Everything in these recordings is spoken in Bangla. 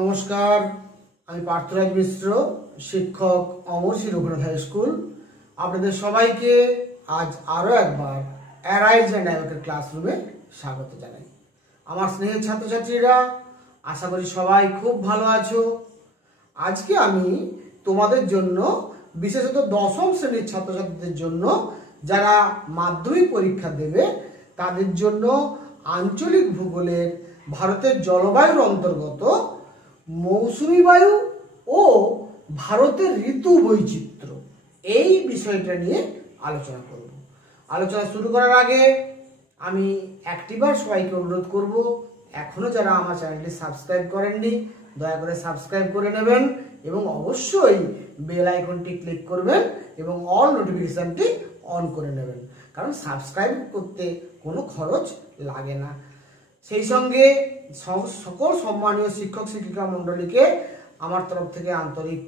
নমস্কার, আমি পার্থরাজ মিশ্র, শিক্ষক অমরশ্রী রঘুনাথ হাই স্কুল। আপনাদের সবাইকে আজ আরও একবার অ্যারাইজ অ্যান্ড অ্যাওয়েকের ক্লাসরুমে স্বাগত জানাই। আমার স্নেহের ছাত্রছাত্রীরা, আশা করি সবাই খুব ভালো আছো। আজকে আমি তোমাদের জন্য, বিশেষত দশম শ্রেণীর ছাত্রছাত্রীদের জন্য যারা মাধ্যমিক পরীক্ষা দেবে তাদের জন্য আঞ্চলিক ভূগোলের ভারতের জলবায়ুর অন্তর্গত মৌসুমী বায়ু ও ভারতের ঋতু বৈচিত্র্য এই বিষয়টা নিয়ে আলোচনা করব। আলোচনা শুরু করার আগে আমি একটিবার সবাইকে অনুরোধ করব, এখনো যারা আমার চ্যানেলটি সাবস্ক্রাইব করেননি দয়া করে সাবস্ক্রাইব করে নেবেন এবং অবশ্যই বেল আইকনটি ক্লিক করবেন এবং অল নোটিফিকেশনটি অন করে নেবেন, কারণ সাবস্ক্রাইব করতে কোনো খরচ লাগে না। সেই সঙ্গে সকল সম্মানীয় শিক্ষক শিক্ষিকা মণ্ডলীকে আমার তরফ থেকে আন্তরিক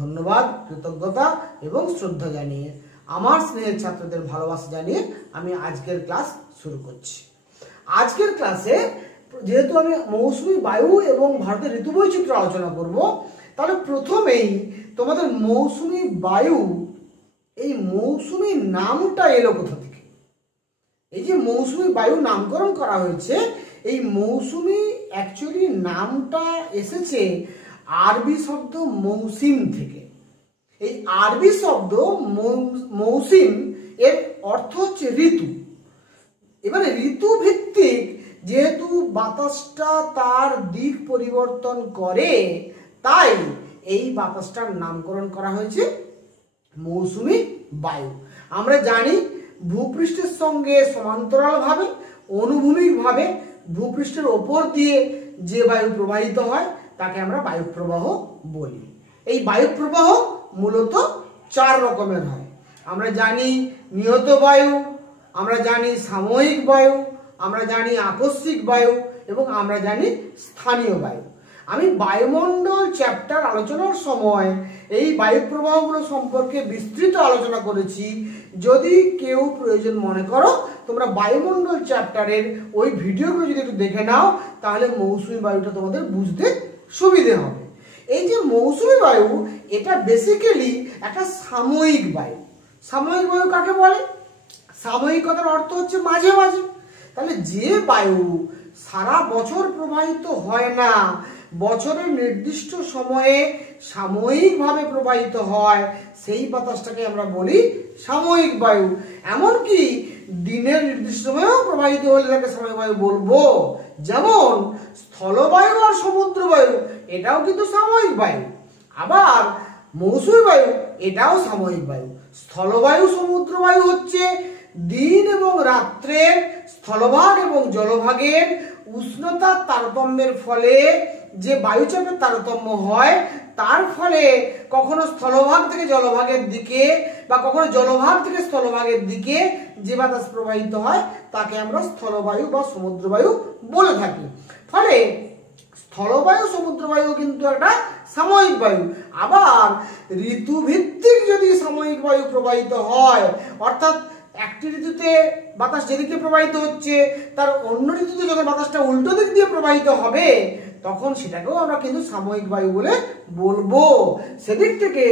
ধন্যবাদ, কৃতজ্ঞতা এবং শ্রদ্ধা জানিয়ে, আমার স্নেহের ছাত্রদের ভালোবাসা জানিয়ে আমি আজকের ক্লাস শুরু করছি। আজকের ক্লাসে যেহেতু আমি মৌসুমী বায়ু এবং ভারতের ঋতু বৈচিত্র্য আলোচনা করব, তাহলে প্রথমেই তোমাদের মৌসুমী বায়ু, এই মৌসুমী নামটা এলো কোথা থেকে? এই যে মৌসুমী বায়ু নামকরণ করা হয়েছে, এই মৌসুমী অ্যাকচুয়ালি নামটা এসেছে আরবি শব্দ মৌসিম থেকে। এই আরবি শব্দ মৌসিম এর অর্থ হচ্ছে ঋতু। এবারে ঋতু ভিত্তিক যেহেতু বাতাসটা তার দিক পরিবর্তন করে, তাই এই বাতাসটার নামকরণ করা হয়েছে মৌসুমী বায়ু। আমরা জানি ভূপৃষ্ঠের সঙ্গে সমান্তরালভাবে, অনুভূমিকভাবে ভূপৃষ্ঠের ওপর দিয়ে যে বায়ু প্রবাহিত হয় তাকে আমরা বায়ু প্রবাহ বলি। এই বায়ু প্রবাহ মূলত 4 রকমের হয়। আমরা জানি নিয়ত বায়ু, আমরা জানি সাময়িক বায়ু, আমরা জানি আকস্মিক বায়ু এবং আমরা জানি স্থানীয় বায়ু। আমি বায়ুমণ্ডল চ্যাপ্টার আলোচনার সময় এই বায়ু প্রবাহগুলো সম্পর্কে বিস্তৃত আলোচনা করেছি। যদি কেউ প্রয়োজন মনে করো, তোমরা বায়ুমণ্ডল চ্যাপ্টারের ওই ভিডিওগুলো যদি একটু দেখে নাও, তাহলে মৌসুমী বায়ুটা তোমাদের বুঝতে সুবিধে হবে। এই যে মৌসুমী বায়ু, এটা বেসিক্যালি একটা সাময়িক বায়ু। সাময়িক বায়ু কাকে বলে? সাময়িকতার অর্থ হচ্ছে মাঝে মাঝে। তাহলে যে বায়ু সারা বছর প্রবাহিত হয় না, বছরের নির্দিষ্ট সময়ে সাময়িকভাবে প্রবাহিত হয়, সেই বাতাসটাকে আমরা বলি সাময়িক বায়ু। এমনকি দিনের নির্দিষ্ট সময়েও প্রবাহিত হলে তাকে সাময়িক বায়ু বলবো। যেমন স্থলবায়ু আর সমুদ্র বায়ু, এটাও কিন্তু সাময়িক বায়ু। আবার মৌসুমী বায়ু, এটাও সাময়িক বায়ু। স্থলবায়ু সমুদ্র বায়ু হচ্ছে দিন এবং রাত্রের, স্থলভাগ এবং জলভাগের উষ্ণতার তারতম্যের ফলে যে বায়ুচাপের তারতম্য হয়, তার ফলে কখনো স্থলভাগ থেকে জলভাগের দিকে বা কখনো জলভাগ থেকে স্থলভাগের দিকে যে বাতাস প্রবাহিত হয় তাকে আমরা স্থলবায়ু বা সমুদ্রবায়ু বলে থাকি। ফলে স্থলবায়ু সমুদ্রবায়ু কিন্তু একটা সাময়িক বায়ু। আবার ঋতুভিত্তিক যদি সাময়িক বায়ু প্রবাহিত হয়, অর্থাৎ একটি ঋতুতে বাতাস যেদিকে প্রবাহিত হচ্ছে তার অন্য ঋতুতে যখন বাতাসটা উল্টো দিক দিয়ে প্রবাহিত হবে, তখন সেটাকেও আমরা কিন্তু সাময়িক বায়ু বলে বলবো। সেদিক থেকে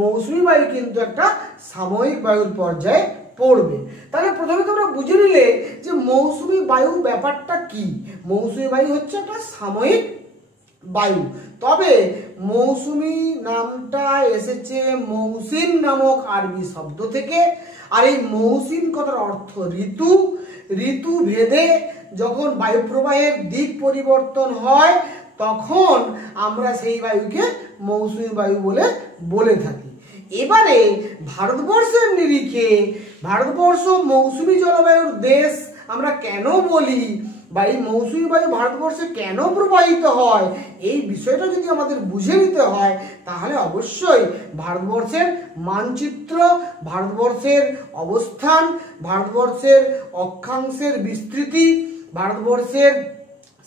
মৌসুমী বায়ু কিন্তু একটা সাময়িক বায়ুর পর্যায়ে পড়বে। তাহলে প্রথমে তোমরা বুঝে নিলে যে মৌসুমী বায়ু ব্যাপারটা কি। মৌসুমী বায়ু হচ্ছে একটা সাময়িক বায়ু। তবে মৌসুমী নামটা এসেছে মৌসিম নামক আরবি শব্দ থেকে। আর এই মৌসিম কথার অর্থ ঋতু। ঋতু ভেদে যখন বায়ু প্রবাহের দিক পরিবর্তন হয়, তখন আমরা সেই বায়ুকে মৌসুমী বায়ু বলে থাকি। এবারে ভারতবর্ষের নিরিখে, ভারতবর্ষ মৌসুমী জলবায়ুর দেশ আমরা কেন বলি, বা এই মৌসুমী বায়ু ভারতবর্ষে কেন প্রবাহিত হয়, এই বিষয়টা যদি আমাদের বুঝে নিতে হয়, তাহলে অবশ্যই ভারতবর্ষের মানচিত্র, ভারতবর্ষের অবস্থান, ভারতবর্ষের অক্ষাংশের বিস্তৃতি, ভারতবর্ষের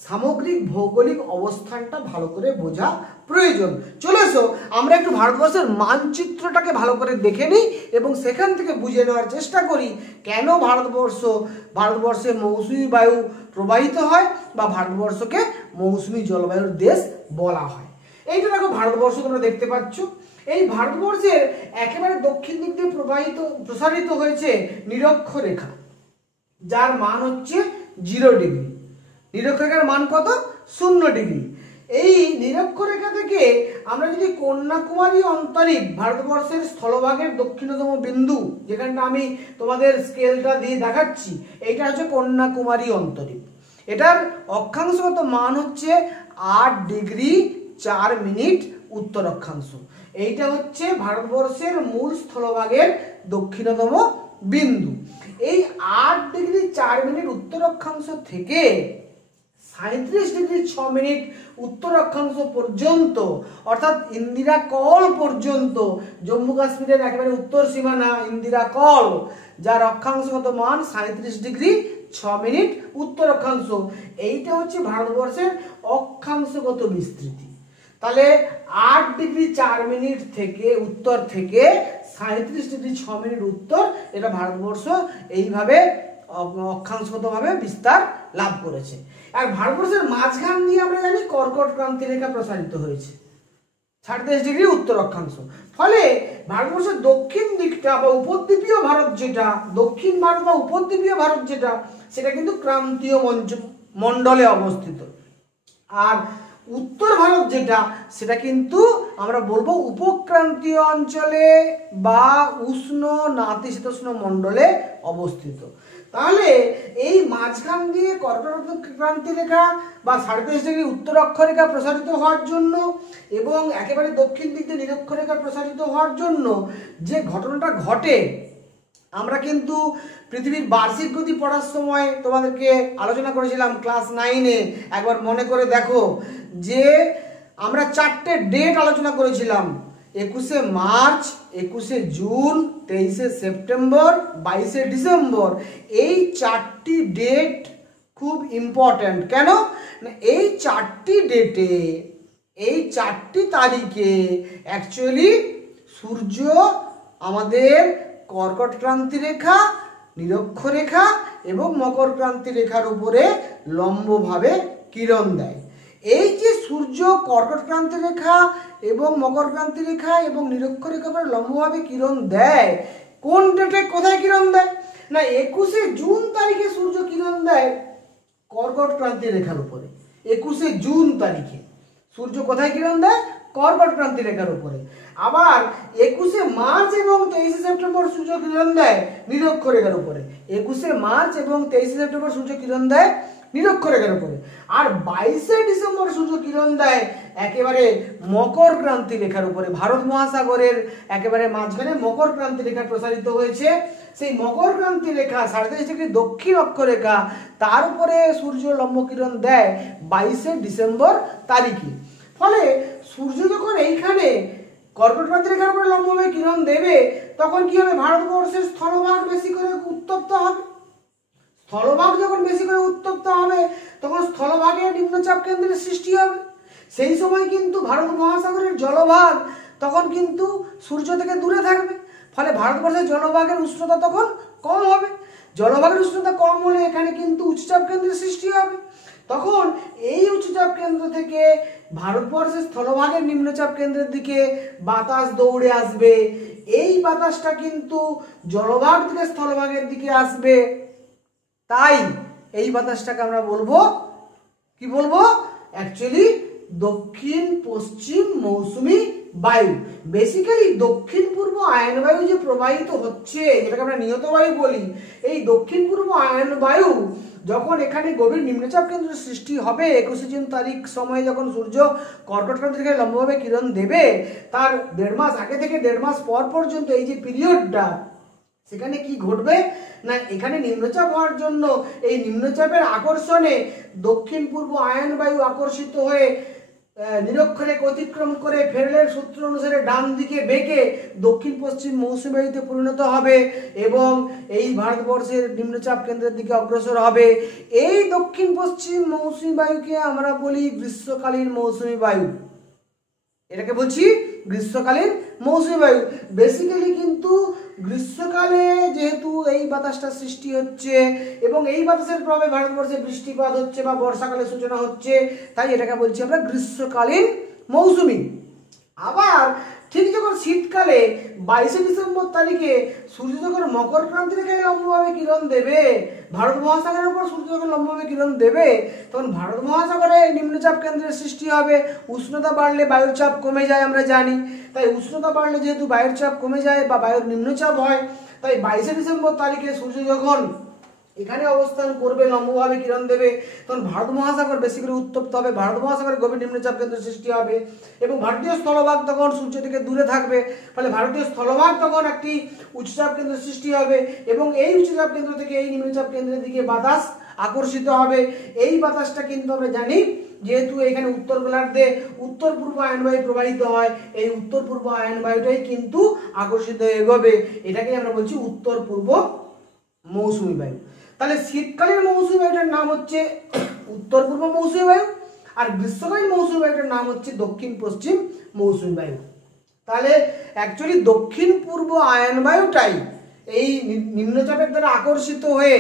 সামগ্রিক ভৌগোলিক অবস্থানটা ভালো করে বোঝা প্রয়োজন। চলে এসো আমরা একটু ভারতবর্ষের মানচিত্রটাকে ভালো করে দেখে নিই এবং সেখান থেকে বুঝে নেওয়ার চেষ্টা করি কেন ভারতবর্ষে মৌসুমী বায়ু প্রবাহিত হয় বা ভারতবর্ষকে মৌসুমী জলবায়ুর দেশ বলা হয়। এইটা দেখো ভারতবর্ষ তোমরা দেখতে পাচ্ছ। এই ভারতবর্ষের একেবারে দক্ষিণ দিক দিয়ে প্রসারিত হয়েছে নিরক্ষরেখা, যার মান হচ্ছে 0 ডিগ্রি। নিরক্ষরেখার মান কত? 0 ডিগ্রি। এই নিরক্ষরেখা থেকে আমরা যদি কন্যাকুমারী অন্তরীপ, ভারতবর্ষের স্থলভাগের দক্ষিণতম বিন্দু, যেখানটা আমি তোমাদের স্কেলটা দিয়ে দেখাচ্ছি, এইটা হচ্ছে কন্যাকুমারী অন্তরীপ। এটার অক্ষাংশগত মান হচ্ছে 8 ডিগ্রি 4 মিনিট উত্তর অক্ষাংশ। এইটা হচ্ছে ভারতবর্ষের মূল স্থলভাগের দক্ষিণতম বিন্দু। এই 8 ডিগ্রি 4 মিনিট উত্তর অক্ষাংশ থেকে 37 ডিগ্রি 6 মিনিট উত্তর অক্ষাংশ পর্যন্ত, অর্থাৎ ইন্দিরা কল পর্যন্ত, জম্মু কাশ্মীরের একেবারে উত্তর সীমানা ইন্দিরা কল, যার অক্ষাংশগত মান 37 ডিগ্রি 6 মিনিট উত্তর অক্ষাংশ। এইটা হচ্ছে ভারতবর্ষের অক্ষাংশগত বিস্তৃতি। তাহলে 8 ডিগ্রি 4 মিনিট থেকে উত্তর থেকে 37 ডিগ্রি 6 মিনিট উত্তর, এটা ভারতবর্ষ এইভাবে অক্ষাংশগতভাবে বিস্তার লাভ করেছে। আর ভারতবর্ষের মাঝখান দিয়ে আমরা জানি কর্কট ক্রান্তি রেখা প্রসারিত হয়েছে 37 ডিগ্রি উত্তর অক্ষাংশ। ফলে ভারতবর্ষের দক্ষিণ দিকটা বা উপদ্বীপীয় ভারত যেটা, দক্ষিণ ভারত বা উপদ্বীপীয় ভারত যেটা, সেটা কিন্তু ক্রান্তীয় মণ্ডলে অবস্থিত। আর উত্তর ভারত যেটা, সেটা কিন্তু আমরা বলবো উপক্রান্তীয় অঞ্চলে বা উষ্ণ নাতিশীতোষ্ণ মণ্ডলে অবস্থিত। তাহলে এই মাঝখান দিয়ে কর্কট ক্রান্তি রেখা বা 37 ডিগ্রি উত্তর অক্ষরেখা প্রসারিত হওয়ার জন্য এবং একেবারে দক্ষিণ দিক দিয়ে নিরক্ষরেখা প্রসারিত হওয়ার জন্য যে ঘটনাটা ঘটে, আমরা কিন্তু পৃথিবীর বার্ষিক গতি পড়ার সময় তোমাদেরকে আলোচনা করেছিলাম ক্লাস 9-এ, একবার মনে করে দেখো যে আমরা 4টে ডেট আলোচনা করেছিলাম: 21শে মার্চ, 21শে জুন, 23শে সেপ্টেম্বর, 22শে ডিসেম্বর। এই 4টি ডেট খুব ইম্পর্ট্যান্ট। কেন না, এই 4টি ডেটে, এই 4টি তারিখে অ্যাকচুয়ালি সূর্য আমাদের কর্কট ক্রান্তি রেখা, নিরক্ষরেখা এবং মকর ক্রান্তি রেখার উপরে লম্বভাবে কিরণ দেয়। এই যে সূর্য কর্কট ক্রান্তি রেখা এবং মকর ক্রান্তি রেখা এবং নিরক্ষরেখা উপরে লম্বভাবে কিরণ দেয়, কোন ডেটে কোথায় কিরণ দেয় না, 21শে জুন তারিখে সূর্য কিরণ দেয় কর্কট ক্রান্তি রেখার উপরে। 21শে জুন তারিখে সূর্য কোথায় কিরণ দেয়? কর্কট ক্রান্তি রেখার উপরে। আবার 21শে মার্চ এবং 23শে সেপ্টেম্বর সূর্য কিরণ দেয় নিরক্ষরেখার উপরে। 21শে মার্চ এবং 23শে সেপ্টেম্বর সূর্য কিরণ দেয় নিরক্ষরেখার উপরে। আর 22শে ডিসেম্বর সূর্য কিরণ দেয় একেবারে মকর ক্রান্তি রেখার উপরে। ভারত মহাসাগরের একেবারে মাঝখানে মকর ক্রান্তি রেখা প্রসারিত হয়েছে। সেই মকর ক্রান্তি রেখা 37 ডিগ্রি দক্ষিণ অক্ষরেখা, তার উপরে সূর্য লম্ব কিরণ দেয় 22শে ডিসেম্বর তারিখে। ফলে সূর্য যখন এইখানে কর্কট ক্রান্তি রেখার উপরে লম্বভাবে কিরণ দেবে, তখন কি হবে? ভারতবর্ষের স্থলভাগ বেশি করে উত্তপ্ত হবে। স্থলভাগ যখন বেশি করে উত্তপ্ত হবে, তখন স্থলভাগে নিম্নচাপ কেন্দ্রের সৃষ্টি হবে। সেই সময় কিন্তু ভারত মহাসাগরের জলভাগ তখন কিন্তু সূর্য থেকে দূরে থাকবে। ফলে ভারতবর্ষের জলভাগের উষ্ণতা তখন কম হবে। জলভাগের উষ্ণতা কম হলে এখানে কিন্তু উচ্চচাপ কেন্দ্রের সৃষ্টি হবে। তখন এই উচ্চচাপ কেন্দ্র থেকে ভারতবর্ষের স্থলভাগের নিম্নচাপ কেন্দ্রের দিকে বাতাস দৌড়ে আসবে। এই বাতাসটা কিন্তু জলভাগ থেকে স্থলভাগের দিকে আসবে। তাই এই বাতাসটাকে আমরা বলবো, কি বলবো? অ্যাকচুয়ালি দক্ষিণ পশ্চিম মৌসুমী বায়ু। বেসিক্যালি দক্ষিণ পূর্ব আয়ন বায়ু যে প্রবাহিত হচ্ছে, যেটাকে আমরা নিয়ত বায়ু বলি, এই দক্ষিণ পূর্ব আয়ন বায়ু যখন এখানে গভীর নিম্নচাপ কেন্দ্র সৃষ্টি হবে 21শে জুন তারিখ সময়ে, যখন সূর্য কর্কট ক্রান্তি রেখায় লম্বভাবে কিরণ দেবে, তার 1.5 মাস আগে থেকে 1.5 মাস পর পর্যন্ত এই যে পিরিয়ডটা, সেখানে কি ঘটবে না, এখানে নিম্নচাপ হওয়ার জন্য এই নিম্নচাপের আকর্ষণে দক্ষিণ পূর্ব আয়ন বায়ু আকর্ষিত হয়ে নিরক্ষরেখ অতিক্রম করে ফেরেলের সূত্র অনুসারে ডান দিকে বেঁকে দক্ষিণ পশ্চিম মৌসুমী বায়ুতে পরিণত হবে এবং এই ভারতবর্ষের নিম্নচাপ কেন্দ্রের দিকে অগ্রসর হবে। এই দক্ষিণ পশ্চিম মৌসুমী বায়ুকে আমরা বলি গ্রীষ্মকালীন মৌসুমী বায়ু। এটাকে বলছি গ্রীষ্মকালীন মৌসুমী বায়ু। বেসিক্যালি কিন্তু গ্রীষ্মকালে যেহেতু এই বাতাসটা সৃষ্টি হচ্ছে এবং এই বাতাসের প্রভাবে ভারতবর্ষে বৃষ্টিপাত হচ্ছে বা বর্ষাকালের সূচনা হচ্ছে, তাই এটাকে বলছি আমরা গ্রীষ্মকালীন মৌসুমী। আবার ঠিক যখন শীতকালে 22শে ডিসেম্বর তারিখে সূর্য যখন মকর ক্রান্তি রেখায় লম্বভাবে কিরণ দেবে, ভারত মহাসাগরের উপর সূর্য যখন লম্বভাবে কিরণ দেবে, তখন ভারত মহাসাগরে নিম্নচাপ কেন্দ্রের সৃষ্টি হবে। উষ্ণতা বাড়লে বায়ুর চাপ কমে যায় আমরা জানি, তাই উষ্ণতা বাড়লে যেহেতু বায়ুর চাপ কমে যায় বা বায়ুর নিম্নচাপ হয়, তাই 22শে ডিসেম্বর তারিখে সূর্য যখন এখানে অবস্থান করবে, লম্বভাবে কিরণ দেবে, তখন ভারত মহাসাগর বেশি করে উত্তপ্ত হবে, ভারত মহাসাগরে গভীর নিম্নচাপ কেন্দ্র সৃষ্টি হবে এবং ভারতীয় স্থলভাগ তখন সূর্য থেকে দূরে থাকবে, ফলে ভারতীয় স্থলভাগ তখন একটি উচ্চচাপ কেন্দ্র সৃষ্টি হবে এবং এই উচ্চচাপ কেন্দ্র থেকে এই নিম্নচাপ কেন্দ্রের দিকে বাতাস আকর্ষিত হবে। এই বাতাসটা কিন্তু আমরা জানি যেহেতু এখানে উত্তর গোলার্ধে উত্তর পূর্ব আয়ন বায়ু প্রবাহিত হয়, এই উত্তর পূর্ব আয়ন বায়ুটাই কিন্তু আকর্ষিত হয়ে এগোবে। এটাকে আমরা বলছি উত্তর পূর্ব মৌসুমী বায়ু। তাহলে শীতকালীন মৌসুমী বায়ুটার নাম হচ্ছে উত্তর পূর্ব মৌসুমী বায়ু আর গ্রীষ্মকালীন মৌসুমী বায়ুটার নাম হচ্ছে দক্ষিণ পশ্চিম মৌসুমী বায়ু। তাহলে অ্যাকচুয়ালি দক্ষিণ পূর্ব আয়ন বায়ুটাই এই নিম্নচাপের দ্বারা আকর্ষিত হয়ে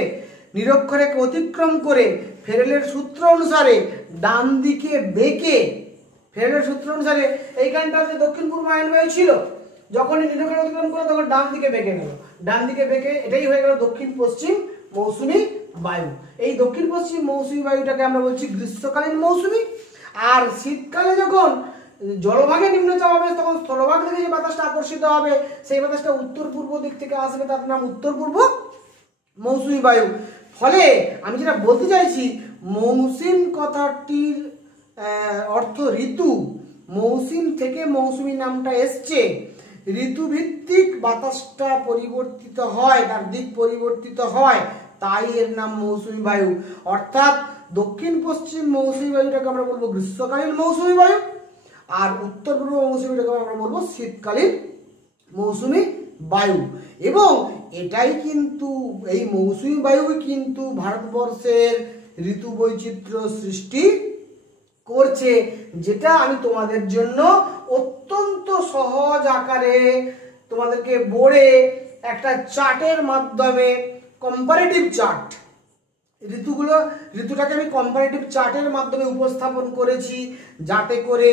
নিরক্ষরেখ অতিক্রম করে ফেরেলের সূত্র অনুসারে ডান দিকে বেঁকে, ফেরেলের সূত্র অনুসারে এইখানটা যে দক্ষিণ পূর্ব আয়ন বায়ু ছিল, যখনই নিরক্ষরেখ অতিক্রম করে তখন ডান দিকে বেঁকে গেল, ডান দিকে বেঁকে এটাই হয়ে গেল দক্ষিণ পশ্চিম মৌসুমী বায়ু। এই দক্ষিণ পশ্চিম মৌসুমী বায়ুটাকে আমরা বলছি গ্রীষ্মকালীন মৌসুমী। আর শীতকালে যখন জলভাগে নিম্নচাপ হবে তখন স্থলভাগ থেকে যে বাতাসটা আকর্ষিত হবে, সেই বাতাসটা উত্তর পূর্ব দিক থেকে আসবে, তার নাম উত্তর পূর্ব মৌসুমী বায়ু। ফলে আমি যেটা বলতে চাইছি, মৌসুম কথাটির অর্থ ঋতু, মৌসুম থেকে মৌসুমী নামটা এসছে। ঋতুভিত্তিক বাতাসটা পরিবর্তিত হয়, তার দিক পরিবর্তিত হয়, তাই এর নাম মৌসুমী বায়ু। অর্থাৎ দক্ষিণ পশ্চিম মৌসুমী বায়ুটাকে আমরা বলবো গ্রীষ্মকালীন মৌসুমী বায়ু আর উত্তর পূর্ব মৌসুমীটাকে আমরা বলবো শীতকালীন মৌসুমী বায়ু। এবং এটাই কিন্তু এই মৌসুমী বায়ু কিন্তু ভারতবর্ষের ঋতু বৈচিত্র্য সৃষ্টি করছে, যেটা আমি তোমাদের জন্য অত্যন্ত সহজ আকারে তোমাদেরকে বোর্ডে একটা চার্টের মাধ্যমে, কম্পারেটিভ চার্ট, ঋতুটাকে আমি কম্পারেটিভ চার্টের মাধ্যমে উপস্থাপন করেছি, যাতে করে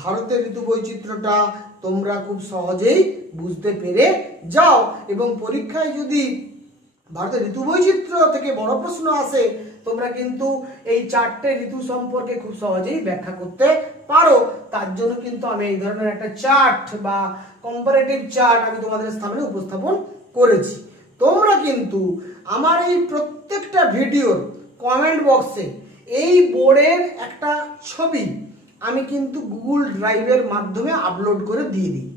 ভারতের ঋতু বৈচিত্র্যটা তোমরা খুব সহজেই বুঝতে পেরে যাও এবং পরীক্ষায় যদি ভারতের ঋতু বৈচিত্র্য থেকে বড় প্রশ্ন আসে, তোমরা কিন্তু এই চারটে ঋতু সম্পর্কে খুব সহজেই ব্যাখ্যা করতে পারো। তার জন্য কিন্তু আমি এই ধরনের একটা চার্ট বা কম্পারেটিভ চার্ট আমি তোমাদের সামনে উপস্থাপন করেছি। তোমরা কিন্তু আমার এই প্রত্যেকটা ভিডিওর কমেন্ট বক্সে এই বোর্ডের একটা ছবি আমি কিন্তু গুগল ড্রাইভের মাধ্যমে আপলোড করে দিয়ে দিই।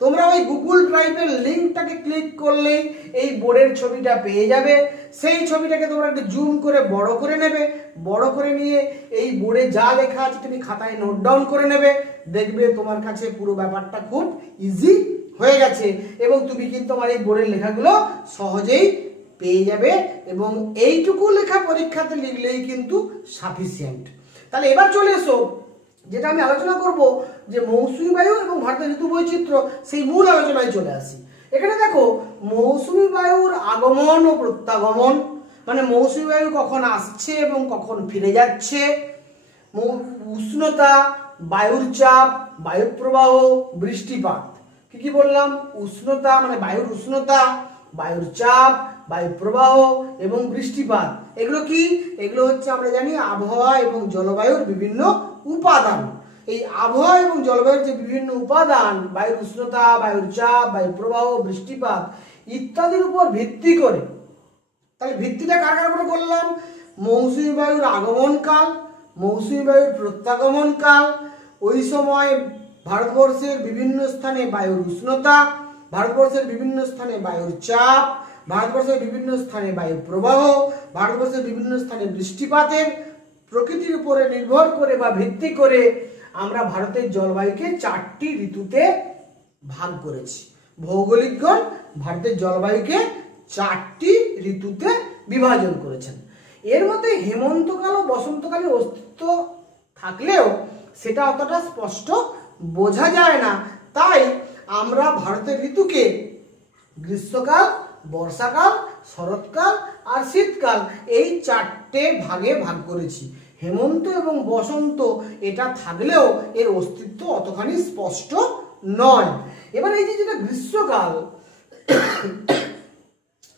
তোমরা ওই গুগল ড্রাইভের লিঙ্কটাকে ক্লিক করলেই এই বোর্ডের ছবিটা পেয়ে যাবে। সেই ছবিটাকে তোমরা একটু জুম করে বড় করে নেবে, বড় করে নিয়ে এই বোর্ডে যা লেখা আছে তুমি খাতায় নোট ডাউন করে নেবে। দেখবে তোমার কাছে পুরো ব্যাপারটা খুব ইজি হয়ে গেছে এবং তুমি কিন্তু আমার এই বোর্ডের লেখাগুলো সহজেই পেয়ে যাবে এবং এইটুকু লেখা পরীক্ষাতে লিখলেই কিন্তু সাফিসিয়েন্ট। তাহলে এবার চলে এসো, যেটা আমি আলোচনা করব যে মৌসুমী বায়ু এবং ভারতের ঋতু বৈচিত্র্য, সেই মূল আলোচনায় চলে আসি। এখানে দেখো মৌসুমী বায়ুর আগমন ও প্রত্যাগমন, মানে মৌসুমী বায়ু কখন আসছে এবং কখন ফিরে যাচ্ছে, উষ্ণতা, বায়ুর চাপ, বায়ু প্রবাহ, বৃষ্টিপাত। কি বললাম? উষ্ণতা মানে বায়ুর উষ্ণতা, বায়ুর চাপ, বায়ু প্রবাহ এবং বৃষ্টিপাত। এগুলো কি? এগুলো হচ্ছে আমরা জানি আবহাওয়া এবং জলবায়ুর বিভিন্ন উপাদান। এই আবহাওয়া এবং জলবায়ুর যে বিভিন্ন উপাদান, বায়ুর উষ্ণতা, বায়ুর চাপ, বায়ু প্রবাহ, বৃষ্টিপাত ইত্যাদির উপর ভিত্তি করে, তাহলে ভিত্তিটা কার কার উপর করলাম? মৌসুমী বায়ুর আগমন কাল, মৌসুমী বায়ুর প্রত্যাগমন কাল, ওই সময় ভারতবর্ষের বিভিন্ন স্থানে বায়ুর উষ্ণতা, ভারতবর্ষের বিভিন্ন স্থানে বায়ুর চাপ, ভারতবর্ষের বিভিন্ন স্থানে বায়ু প্রবাহ, ভারতবর্ষের বিভিন্ন স্থানে বৃষ্টিপাতের প্রকৃতির উপরে নির্ভর করে বা ভিত্তি করে আমরা ভারতের জলবায়ুকে 4টি ঋতুতে ভাগ করেছি। ভৌগোলিকগণ ভারতের জলবায়ুকে 4টি ঋতুতে বিভাজন করেছেন। এর মধ্যে হেমন্তকাল ও বসন্তকালের অস্তিত্ব থাকলেও সেটা অতটা স্পষ্ট বোঝা যায় না। তাই আমরা ভারতের ঋতুকে গ্রীষ্মকাল, বর্ষাকাল, শরৎকাল আর শীতকাল এই 4টে ভাগে ভাগ করেছি। হেমন্ত এবং বসন্ত এটা থাকলেও এর অস্তিত্ব অতখানি স্পষ্ট নয়। এবার এই যে যেটা গ্রীষ্মকাল,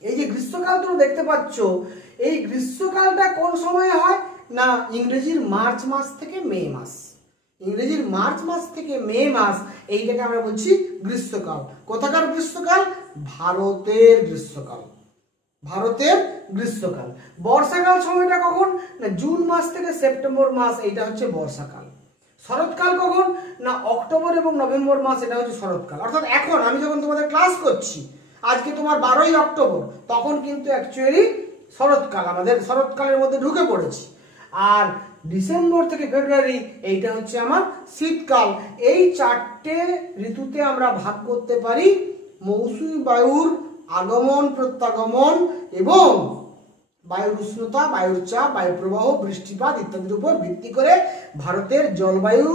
এই যে গ্রীষ্মকাল তোমরা দেখতে পাচ্ছ, এই গ্রীষ্মকালটা কোন সময়ে হয় না ইংরেজির মার্চ মাস থেকে মে মাস। ইংরেজির মার্চ মাস থেকে মে মাস এইটাকে আমরা বলছি গ্রীষ্মকাল। কোথাকার গ্রীষ্মকাল? ভারতের গ্রীষ্মকাল। ভারতের গ্রীষ্মকাল। বর্ষাকাল সময়টা কখন না জুন মাস থেকে সেপ্টেম্বর মাস, এইটা হচ্ছে বর্ষাকাল। শরৎকাল কখন না অক্টোবর এবং নভেম্বর মাস, এটা হচ্ছে শরৎকাল। অর্থাৎ এখন আমি যখন তোমাদের ক্লাস করছি, আজকে তোমার 12ই অক্টোবর, তখন কিন্তু অ্যাকচুয়ালি শরৎকাল, আমাদের শরৎকালের মধ্যে ঢুকে পড়েছি। আর ডিসেম্বর থেকে ফেব্রুয়ারি এইটা হচ্ছে আমার শীতকাল। এই 4টে ঋতুতে আমরা ভাগ করতে পারি মৌসুমী বায়ুর আগমন, প্রত্যাগমন এবং বায়ুর উষ্ণতা, বায়ুর চাপ, বায়ু প্রবাহ, বৃষ্টিপাত ইত্যাদির উপর ভিত্তি করে ভারতের জলবায়ু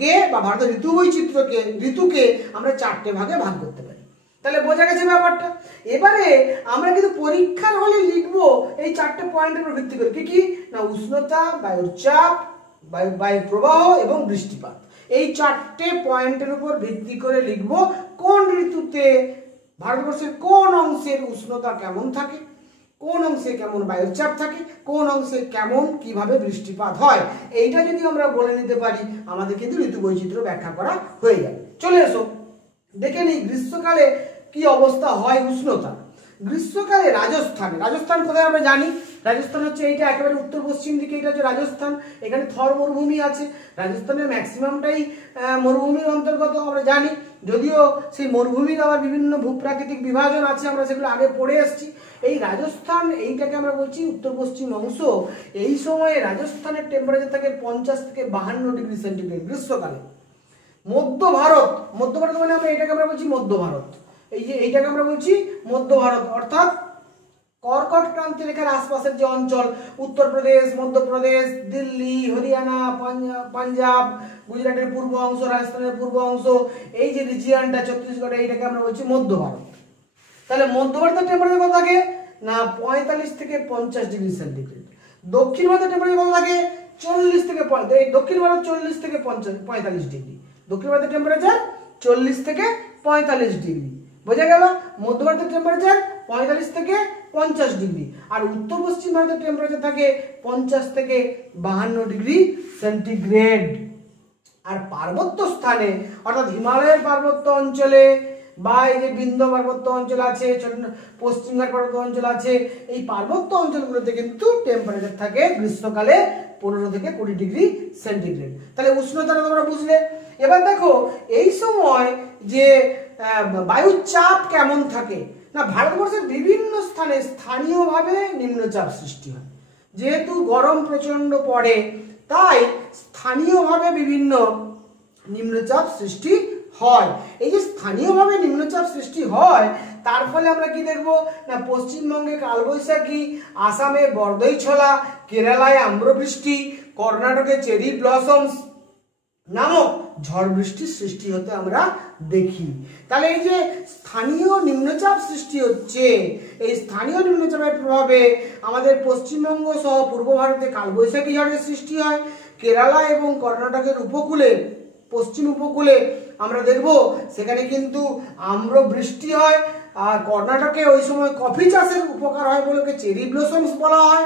কে বা ভারতের ঋতু বৈচিত্র্যকে, ঋতুকে আমরা 4টে ভাগে ভাগ করতে পারি। তাহলে বোঝা গেছে ব্যাপারটা। এবারে আমরা কিন্তু পরীক্ষার হলে লিখবো এই 4টে পয়েন্টের উপর ভিত্তি করে। কি কি না উষ্ণতা, বায়ুর চাপ, বায়ু প্রবাহ এবং বৃষ্টিপাত। এই 4টে পয়েন্টের উপর ভিত্তি করে লিখবো কোন ঋতুতে ভারতবর্ষের কোন অংশের উষ্ণতা কেমন থাকে, কোন অংশে কেমন বায়ুর চাপ থাকে, কোন অংশে কেমন কিভাবে বৃষ্টিপাত হয়। এইটা যদি আমরা বলে নিতে পারি, আমাদের কিন্তু ঋতু বৈচিত্র্য ব্যাখ্যা করা হয়ে যাবে। চলে এসো দেখে নিই গ্রীষ্মকালে কি অবস্থা হয় উষ্ণতা। গ্রীষ্মকালে রাজস্থান কোথায় আমরা জানি, রাজস্থান হচ্ছে এইটা একেবারে উত্তর পশ্চিম দিকে, এটা হচ্ছে রাজস্থান। এখানে থর মরুভূমি আছে। রাজস্থানের ম্যাক্সিমামটাই মরুভূমির অন্তর্গত আমরা জানি, যদিও সেই মরুভূমির আবার বিভিন্ন ভূপ্রাকৃতিক বিভাজন আছে, আমরা সেগুলো আগে পড়ে এসেছি। এই রাজস্থান এইটাকে আমরা বলছি উত্তর পশ্চিম অংশ। এই সময়ে রাজস্থানের টেম্পারেচার থাকে 50 থেকে 52 ডিগ্রি সেন্টিগ্রেড গ্রীষ্মকালে। মধ্য ভারত মানে এটাকে আমরা বলছি মধ্য ভারত। এই যে এইটাকে আমরা বলছি মধ্য ভারত, অর্থাৎ কর্কট ক্রান্তি রেখার আশপাশের যে অঞ্চল, উত্তরপ্রদেশ, মধ্যপ্রদেশ, দিল্লি, হরিয়ানা, পাঞ্জাব, গুজরাটের পূর্ব অংশ, রাজস্থানের পূর্ব অংশ, এই যে রিজিয়নটা ছত্তিশগড়, এইটাকে আমরা বলছি মধ্য ভারত। তাহলে মধ্য ভারতের টেম্পারেচার কত থাকে না 45 থেকে 50 ডিগ্রি সেন্টিগ্রেড। দক্ষিণ ভারতের টেম্পারেচার কত থাকে 40 থেকে 45। দক্ষিণ ভারত 40 থেকে 45 ডিগ্রি। দক্ষিণ ভারতের টেম্পারেচার 40 থেকে 45 ডিগ্রি। বোঝা গেল? মধ্য ভারতের টেম্পারেচার 45 থেকে 50 ডিগ্রি। আর উত্তর পশ্চিম ভারতের টেম্পারেচার থাকে 50 থেকে 52 ডিগ্রি সেন্টিগ্রেড। আর পার্বত্য স্থানে অর্থাৎ হিমালয়ের পার্বত্য অঞ্চলে বা এই যে বিন্ধ্য পার্বত্য অঞ্চল আছে, পশ্চিমঘাট পার্বত্য অঞ্চল আছে, এই পার্বত্য অঞ্চলগুলোতে কিন্তু টেম্পারেচার থাকে গ্রীষ্মকালে 15 থেকে 20 ডিগ্রি সেন্টিগ্রেড। তাহলে উষ্ণতাটা তোমরা বুঝলে। এবার দেখো এই সময় যে বায়ুর চাপ কেমন থাকে না, ভারতবর্ষের বিভিন্ন স্থানে স্থানীয়ভাবে নিম্নচাপ সৃষ্টি হয়। যেহেতু গরম প্রচন্ড পড়ে, তাই স্থানীয়ভাবে বিভিন্ন নিম্নচাপ সৃষ্টি হয়। এই যে স্থানীয়ভাবে নিম্নচাপ সৃষ্টি হয়, তার ফলে আমরা কি দেখব না পশ্চিমবঙ্গে কালবৈশাখী, আসামে বরদই ছোলা, কেরালায় আম্রবৃষ্টি, কর্ণাটকে চেরি ব্লসমস নামক ঝড় বৃষ্টির সৃষ্টি হতে আমরা দেখি। তাহলে এই যে স্থানীয় নিম্নচাপ সৃষ্টি হচ্ছে, এই স্থানীয় নিম্নচাপের প্রভাবে আমাদের পশ্চিমবঙ্গ সহ পূর্ব ভারতে কালবৈশাখী ঝড়ের সৃষ্টি হয়। কেরালা এবং কর্ণাটকের উপকূলে, পশ্চিম উপকূলে আমরা দেখব সেখানে কিন্তু আম্রবৃষ্টি হয়। আর কর্ণাটকে ওই সময় কফি চাষের উপকার হয় বলে চেরি ব্লসমস বলা হয়।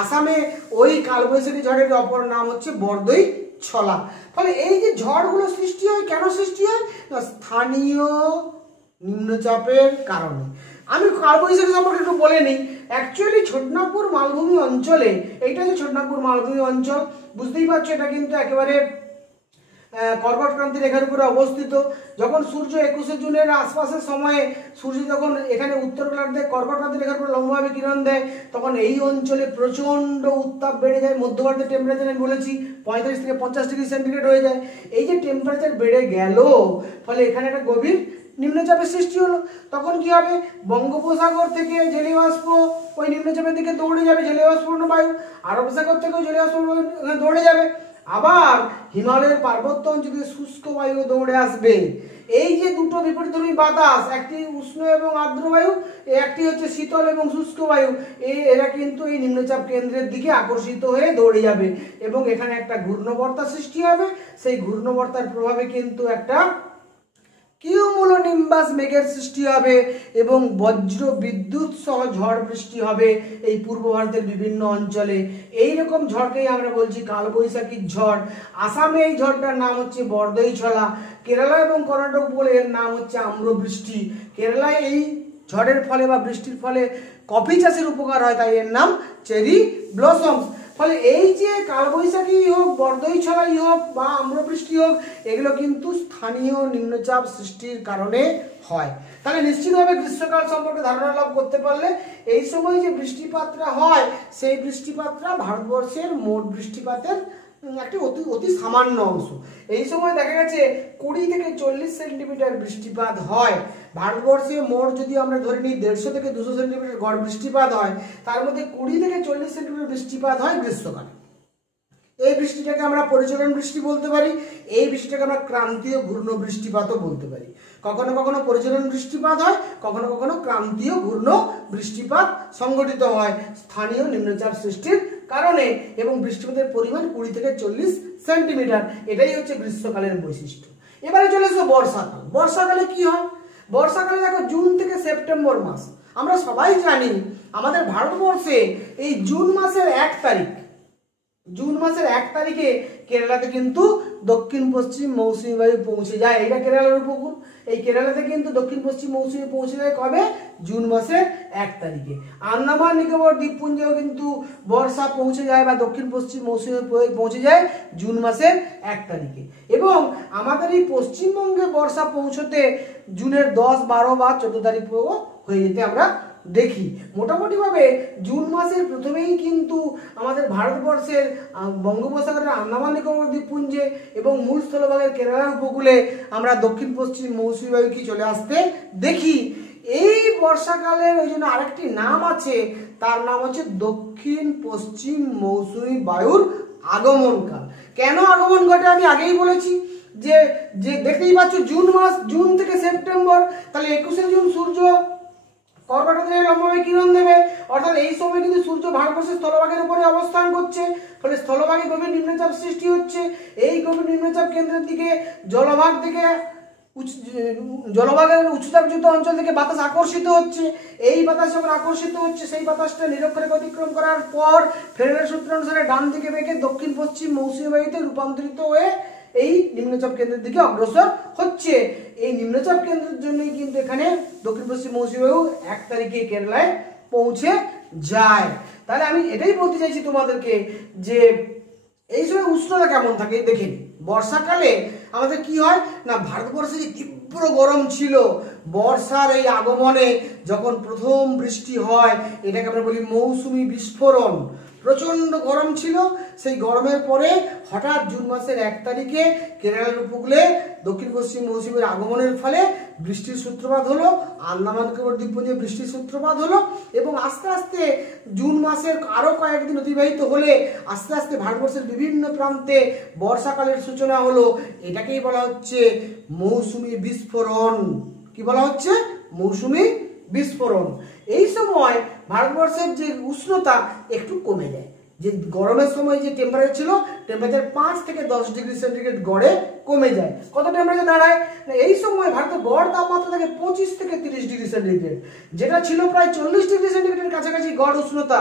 আসামে ওই কালবৈশাখী ঝড়ের অপর নাম হচ্ছে বরদই ছলা। ফলে এই যে ঝড়গুলো সৃষ্টি হয়, কেন সৃষ্টি হয় না স্থানীয় নিম্নচাপের কারণে। আমি কালবৈশাখী সম্পর্কে একটু বলে নিই। অ্যাকচুয়ালি ছোটনাগপুর মালভূমি অঞ্চলে, এইটা যে ছোটনাগপুর মালভূমি অঞ্চল, বুঝতেই পারছো এটা কিন্তু একেবারে কর্কট ক্রান্তি রেখার উপরে অবস্থিত। যখন সূর্য 21শে জুনের আশপাশের সময়ে সূর্য যখন এখানে উত্তর গোলার্ধে কর্কট ক্রান্তি রেখার উপরে লম্বভাবে কিরণ দেয়, তখন এই অঞ্চলে প্রচণ্ড উত্তাপ বেড়ে যায়। মধ্যভারতের টেম্পারেচার আমি বলেছি 45 থেকে 50 ডিগ্রি সেন্টিগ্রেড হয়ে যায়। এই যে টেম্পারেচার বেড়ে গেল, ফলে এখানে একটা গভীর নিম্নচাপের সৃষ্টি হলো। তখন কি হবে, বঙ্গোপসাগর থেকে জলীয় বাষ্প ওই নিম্নচাপের দিকে দৌড়ে যাবে, জলীয় বাষ্পপূর্ণ বায়ু। আরব সাগর থেকেও জলীয় বাষ্পপূর্ণ দৌড়ে যাবে। আবার হিমালয়ের পার্বত্য অঞ্চল থেকে শুষ্ক বায়ু দৌড়ে আসবে। এই যে দুটো বিপরীতধর্মী বাতাস, একটি উষ্ণ এবং আর্দ্র বায়ু, একটি হচ্ছে শীতল এবং শুষ্ক বায়ু, এরা কিন্তু এই নিম্নচাপ কেন্দ্রের দিকে আকর্ষিত হয়ে দৌড়ে যাবে এবং এখানে একটা ঘূর্ণবর্তা সৃষ্টি হবে। সেই ঘূর্ণবর্তার প্রভাবে কিন্তু একটা কিউমুলোনিম্বাস মেঘের সৃষ্টি হবে এবং বজ্র বিদ্যুৎ সহ ঝড় বৃষ্টি হবে এই পূর্ব ভারতের বিভিন্ন অঞ্চলে। এই রকম ঝড়কেই আমরা বলছি কালবৈশাখীর ঝড়। আসামে এই ঝড়টার নাম হচ্ছে বরদইছলা। কেরালা এবং কর্ণাটক উপকূলে এর নাম হচ্ছে আম্রবৃষ্টি। কেরালায় এই ঝড়ের ফলে বা বৃষ্টির ফলে কফি চাষের উপকার হয়, তাই এর নাম চেরি ব্লসমস। ফলে এই যে কালবৈশাখী হোক, বরদইছলাই হোক বা আম্রবৃষ্টি হোক, এগুলো কিন্তু স্থানীয় নিম্নচাপ সৃষ্টির কারণে হয়। তাহলে নিশ্চিতভাবে গ্রীষ্মকাল সম্পর্কে ধারণা লাভ করতে পারলে এই সময় যে বৃষ্টিপাতটা হয়, সেই বৃষ্টিপাতটা ভারতবর্ষের মোট বৃষ্টিপাতের একটি অতি সামান্য অংশ। এই সময় দেখা গেছে 20 থেকে 40 সেন্টিমিটার বৃষ্টিপাত হয়। ভারতবর্ষে মোট যদি আমরা ধরে নিই 150 থেকে 200 সেন্টিমিটার গড় বৃষ্টিপাত হয়, তার মধ্যে 20 থেকে 40 সেন্টিমিটার বৃষ্টিপাত হয় গ্রীষ্মকালে। এই বৃষ্টিটাকে আমরা পরিচলন বৃষ্টি বলতে পারি, এই বৃষ্টিটাকে আমরা ক্রান্তীয় ঘূর্ণ বৃষ্টিপাতও বলতে পারি। কখনো কখনো পরিচলন বৃষ্টিপাত হয়, কখনো কখনো ক্রান্তীয় ঘূর্ণ বৃষ্টিপাত সংঘটিত হয় স্থানীয় নিম্নচাপ সৃষ্টির কারণে এবং বৃষ্টিপাতের পরিমাণ 20 থেকে 40 সেন্টিমিটার। এটাই হচ্ছে গ্রীষ্মকালের বৈশিষ্ট্য। এবারে চলে এসো বর্ষাকাল। বর্ষাকালে কি হয়? বর্ষাকালে দেখো জুন থেকে সেপ্টেম্বর মাস। আমরা সবাই জানি আমাদের ভারতবর্ষে এই জুন মাসের 1 তারিখ, জুন মাসের 1 তারিখে কেরালাতে কিন্তু দক্ষিণ পশ্চিম মৌসুমী বায়ু পৌঁছে যায়। এটা কেরালার উপকূল। এই কেরালাতে কিন্তু দক্ষিণ পশ্চিম মৌসুমী পৌঁছে যায় কবে? জুন মাসের 1 তারিখে। আন্দামান নিকোবর দ্বীপপুঞ্জেও কিন্তু বর্ষা পৌঁছে যায় বা দক্ষিণ পশ্চিম মৌসুমী পৌঁছে যায় জুন মাসের 1 তারিখে। এবং আমাদের এই পশ্চিমবঙ্গে বর্ষা পৌঁছতে জুনের 10, 12 বা 14 তারিখ হয়ে যেতে আমরা দেখি। মোটামুটি ভাবে জুন মাসের প্রথমেই কিন্তু আমাদের ভারতবর্ষের বঙ্গোপসাগরের আন্দামান নিকোবর দ্বীপপুঞ্জে এবং মূল স্থলভাগের কেরালার উপকূলে আমরা দক্ষিণ পশ্চিম মৌসুমী বায়ু কি চলে আসতে দেখি। এই বর্ষাকালের ওই জন্য আরেকটি নাম আছে, তার নাম হচ্ছে দক্ষিণ পশ্চিম মৌসুমী বায়ুর আগমনকাল। কেন আগমন ঘটে আমি আগেই বলেছি যে দেখতেই পাচ্ছ জুন মাস, জুন থেকে সেপ্টেম্বর, তাহলে 21শে জুন সূর্য কর্কট রাশিতে লম্বভাবে কিরণ দেবে, অর্থাৎ এই সময় কিন্তু সূর্য ভারতবর্ষের স্থলভাগের উপরে অবস্থান করছে। ফলে স্থলভাগে গভীর নিম্নচাপ সৃষ্টি হচ্ছে। এই গভীর নিম্নচাপ কেন্দ্রের দিকে জলভাগ থেকে জলভাগের উচ্চতাপযুক্ত অঞ্চল থেকে বাতাস আকর্ষিত হচ্ছে। এই বাতাস যখন আকর্ষিত হচ্ছে, সেই বাতাসটা নিরক্ষরেখা অতিক্রম করার পর ফ্রেডের সূত্র অনুসারে ডান দিকে বেঁকে দক্ষিণ পশ্চিম মৌসুমী বায়ুতে রূপান্তরিত হয়ে এই নিম্নচাপ কেন্দ্রের দিকে অগ্রসর হচ্ছে। এই নিম্নচাপ কেন্দ্রের জন্যই কিন্তু এখানে দক্ষিণ পশ্চিম মৌসুমী বায়ু 1 তারিখে কেরালায় পৌঁছে যায়। তাহলে আমি এটাই বলতে চাইছি তোমাদেরকে যে এই সময় উষ্ণতা কেমন থাকে দেখে নিই। বর্ষাকালে আমাদের কি হয় না, ভারতবর্ষে যে তীব্র গরম ছিল, বর্ষার এই আগমনে যখন প্রথম বৃষ্টি হয়, এটাকে আমরা বলি মৌসুমী বিস্ফোরণ। প্রচণ্ড গরম ছিল, সেই গরমের পরে হঠাৎ জুন মাসের 1 তারিখে কেরালার উপকূলে দক্ষিণ পশ্চিম মৌসুমীর আগমনের ফলে বৃষ্টির সূত্রপাত হলো, আন্দামান নিকোবর দ্বীপপুঞ্জে বৃষ্টির সূত্রপাত হলো এবং আস্তে আস্তে জুন মাসের আরও কয়েকদিন অতিবাহিত হলে আস্তে আস্তে ভারতবর্ষের বিভিন্ন প্রান্তে বর্ষাকালের সূচনা হলো। এটাকেই বলা হচ্ছে মৌসুমী বিস্ফোরণ। কি বলা হচ্ছে? মৌসুমী বিস্ফোরণ। এই সময় ভারতবর্ষের যে উষ্ণতা একটু কমে যায়। যে গরমের সময় যে টেম্পারেচার ছিল, টেম্পারেচার 5 থেকে 10 ডিগ্রি সেন্টিগ্রেড গড়ে কমে যায়। কত টেম্পারেচার দাঁড়ায়? এই সময় ভারতের গড় তাপমাত্রা থাকে 25 থেকে 30 ডিগ্রি সেন্টিগ্রেড, যেটা ছিল প্রায় 40 ডিগ্রি সেন্টিগ্রেডের কাছাকাছি গড় উষ্ণতা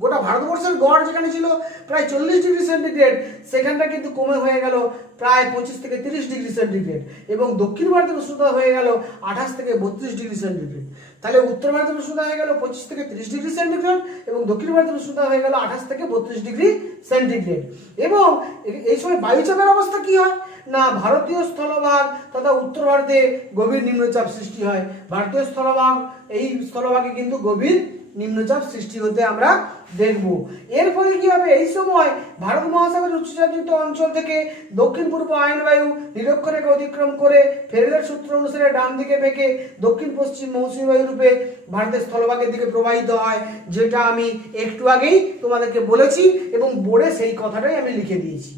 গোটা ভারতবর্ষের গড় যেখানে ছিল প্রায় 40 ডিগ্রি সেন্টিগ্রেড, সেখানটা কিন্তু কমে হয়ে গেল প্রায় 25 থেকে 30 ডিগ্রি সেন্টিগ্রেড, এবং দক্ষিণ ভারতের উষ্ণতা হয়ে গেল 28 থেকে 32 ডিগ্রি সেন্টিগ্রেড। তাহলে উত্তর ভারতের উষ্ণতা হয়ে গেল 25 থেকে 30 ডিগ্রি সেন্টিগ্রেড, এবং দক্ষিণ ভারতের উষ্ণতা হয়ে গেল 28 থেকে 32 ডিগ্রি সেন্টিগ্রেড। এবং এই সময় বায়ুচাপের অবস্থা কি হয় না, ভারতীয় স্থলভাগ তথা উত্তর ভারতে গভীর নিম্নচাপ সৃষ্টি হয়। ভারতীয় স্থলভাগ, এই স্থলভাগে কিন্তু গভীর নিম্নচাপ সৃষ্টি হতে আমরা দেখব। এর ফলে কি হবে, এই সময় ভারত মহাসাগরের উচ্চচাপযুক্ত অঞ্চল থেকে দক্ষিণ পূর্ব আয়ন বায়ু নিরক্ষরেখা অতিক্রম করে ফেরেলের সূত্র অনুসারে ডান দিকে বেঁকে দক্ষিণ পশ্চিম মৌসুমী বায়ু রূপে ভারতের স্থলভাগের দিকে প্রবাহিত হয়, যেটা আমি একটু আগেই তোমাদেরকে বলেছি এবং বোর্ডে সেই কথাটাই আমি লিখে দিয়েছি।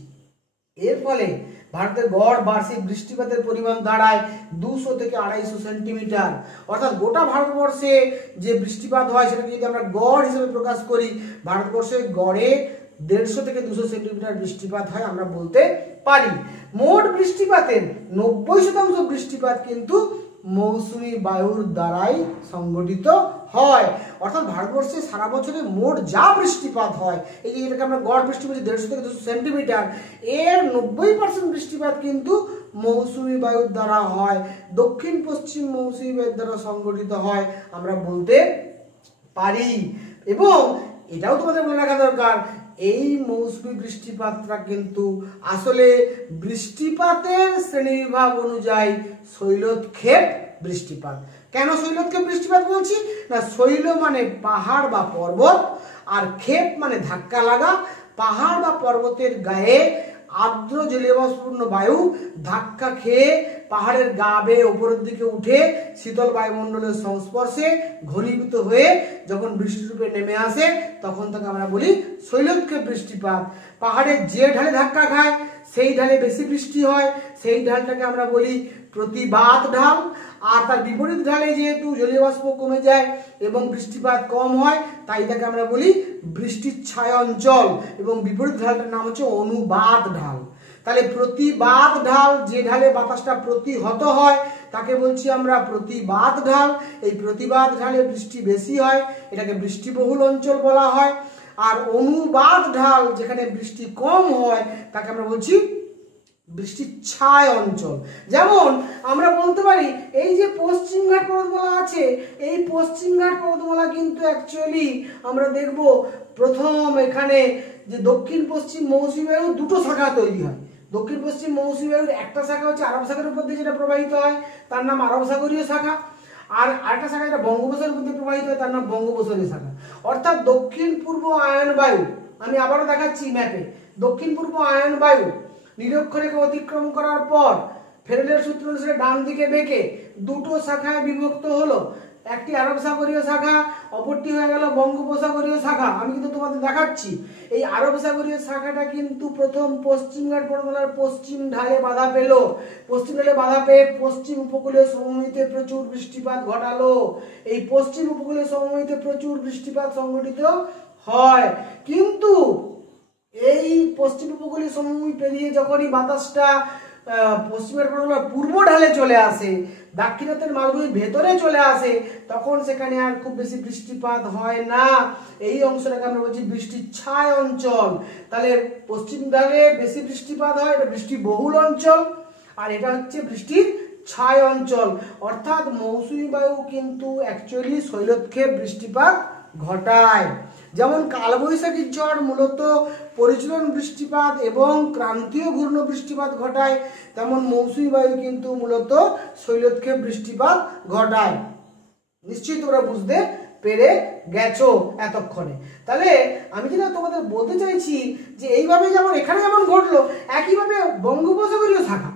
এর ফলে ভারতের গড় বার্ষিক বৃষ্টিপাতের পরিমাণ দাঁড়ায় 200 থেকে 250 সেন্টিমিটার। অর্থাৎ গোটা ভারতবর্ষে যে বৃষ্টিপাত হয় সেটাকে যদি আমরা গড় হিসেবে প্রকাশ করি, ভারতবর্ষে গড়ে 150 থেকে 200 সেন্টিমিটার বৃষ্টিপাত হয় আমরা বলতে পারি। মোট বৃষ্টিপাতের 90% বৃষ্টিপাত কিন্তু মৌসুমী বায়ুর দ্বারাই সংঘটিত হয়। অর্থাৎ ভারতবর্ষে সারা বছরে মোট যা বৃষ্টিপাত হয়, এই যে এটাকে আমরা গড় বৃষ্টিপাত 150 থেকে 200 সেন্টিমিটার, এর 90% বৃষ্টিপাত কিন্তু মৌসুমী বায়ুর দ্বারা হয়, দক্ষিণ পশ্চিম মৌসুমী বায়ুর দ্বারা সংঘটিত হয় আমরা বলতে পারি। এবং এটাও তোমাদের বলে রাখা দরকার, এই মৌসুমী বৃষ্টিপাতটা কিন্তু আসলে বৃষ্টিপাতের শ্রেণীবিভাগ অনুযায়ী শৈলক্ষেপ বৃষ্টিপাত। কেন শৈলক্ষেপ বৃষ্টিপাত বলছি না, শৈল মানে পাহাড় বা পর্বত, আর ক্ষেপ মানে ধাক্কা লাগা। পাহাড় বা পর্বতের গায়ে আর্দ্র জলীয়বাষ্পপূর্ণ বায়ু ধাক্কা খেয়ে পাহাড়ের গা বেয়ে উপরের দিকে উঠে শীতল বায়ুমণ্ডলের সংস্পর্শে ঘনীভূত হয়ে যখন বৃষ্টিরূপে নেমে আসে, তখন তাকে আমরা বলি শৈলক্ষেপ বৃষ্টিপাত। পাহাড়ের যে ঢালে ধাক্কা খায় সেই ঢালে বেশি বৃষ্টি হয়, সেই ঢালটাকে আমরা বলি প্রতিবাদ ঢাল। আর তার বিপরীত ঢালে যেহেতু জলীয় বাষ্প কমে যায় এবং বৃষ্টিপাত কম হয়, তাই তাকে আমরা বলি বৃষ্টির ছায়া অঞ্চল, এবং বিপরীত ঢালটার নাম হচ্ছে অনুবাদ ঢাল। তাহলে প্রতিবাদ ঢাল, যে ঢালে বাতাসটা প্রতিহত হয় তাকে বলছি আমরা প্রতিবাদ ঢাল। এই প্রতিবাদ ঢালে বৃষ্টি বেশি হয়, এটাকে বৃষ্টিবহুল অঞ্চল বলা হয়। আর অনুবাদ ঢাল, যেখানে বৃষ্টি কম হয়, তাকে আমরা বলছি বৃষ্টির ছায়া অঞ্চল। যেমন আমরা বলতে পারি এই যে পশ্চিমঘাট পর্বতমালা আছে, এই পশ্চিমঘাট পর্বতমালা কিন্তু অ্যাকচুয়ালি আমরা দেখব প্রথম এখানে যে দক্ষিণ পশ্চিম মৌসুমী বায়ু দুটো শাখা তৈরি হয়। দক্ষিণ পশ্চিম মৌসুমী বায়ুর একটা শাখা হচ্ছে আরব সাগরের উপর দিয়ে যেটা প্রবাহিত হয়, তার নাম আরব সাগরীয় শাখা। আর আরেকটা শাখা যেটা বঙ্গোপসাগরের উপর দিয়ে প্রবাহিত হয়, তার নাম বঙ্গোপসাগরীয় শাখা। অর্থাৎ দক্ষিণ পূর্ব আয়ন বায়ু, আমি আবারও দেখাচ্ছি ম্যাপে, দক্ষিণ পূর্ব আয়ন বায়ু নিরক্ষরেখা অতিক্রম করার পর ফেরেলের সূত্র অনুসারে ডান দিকে বেঁকে দুটো শাখায় বিভক্ত হলো, একটি আরব সাগরীয় শাখা, অপরটি হয়ে গেল বঙ্গোপসাগরীয় শাখা। আমি কিন্তু তোমাদের দেখাচ্ছি এই আরব সাগরীয় শাখাটা কিন্তু প্রথম পশ্চিমঘাট পর্বতমালার পশ্চিম ঢালে বাধা পেল। পশ্চিম ঢালে বাধা পেয়ে পশ্চিম উপকূলীয় সমভূমিতে প্রচুর বৃষ্টিপাত ঘটালো। এই পশ্চিম উপকূলীয় সমভূমিতে প্রচুর বৃষ্টিপাত সংঘটিত হয়, কিন্তু এই পশ্চিম উপকূলীয় সমভূমি পেরিয়ে যখনই বাতাসটা পশ্চিমের পূর্ব ঢালে চলে আসে, দাক্ষিণাত্যের মালভূমির ভেতরে চলে আসে, তখন সেখানে আর খুব বেশি বৃষ্টিপাত হয় না। এই অংশটাকে আমরা বলছি বৃষ্টির ছায়া অঞ্চল। তাহলে পশ্চিম ঢালে বেশি বৃষ্টিপাত হয়, এটা বৃষ্টি বহুল অঞ্চল, আর এটা হচ্ছে বৃষ্টির ছায়া অঞ্চল। অর্থাৎ মৌসুমী বায়ু কিন্তু অ্যাকচুয়ালি শৈলক্ষেপ বৃষ্টিপাত ঘটায়। যেমন কালবৈশাখী ঝড় মূলত পরিচলন বৃষ্টিপাত এবং ক্রান্তীয় ঘূর্ণ বৃষ্টিপাত ঘটায়, তেমন মৌসুমী বায়ু কিন্তু মূলত শৈলক্ষেপ বৃষ্টিপাত ঘটায়। নিশ্চয়ই তোমরা বুঝতে পেরে গেছো এতক্ষণে। তাহলে আমি যেটা তোমাদের বলতে চাইছি যে এইভাবে যেমন এখানে যেমন ঘটলো, একইভাবে বঙ্গোপসাগরীয় শাখা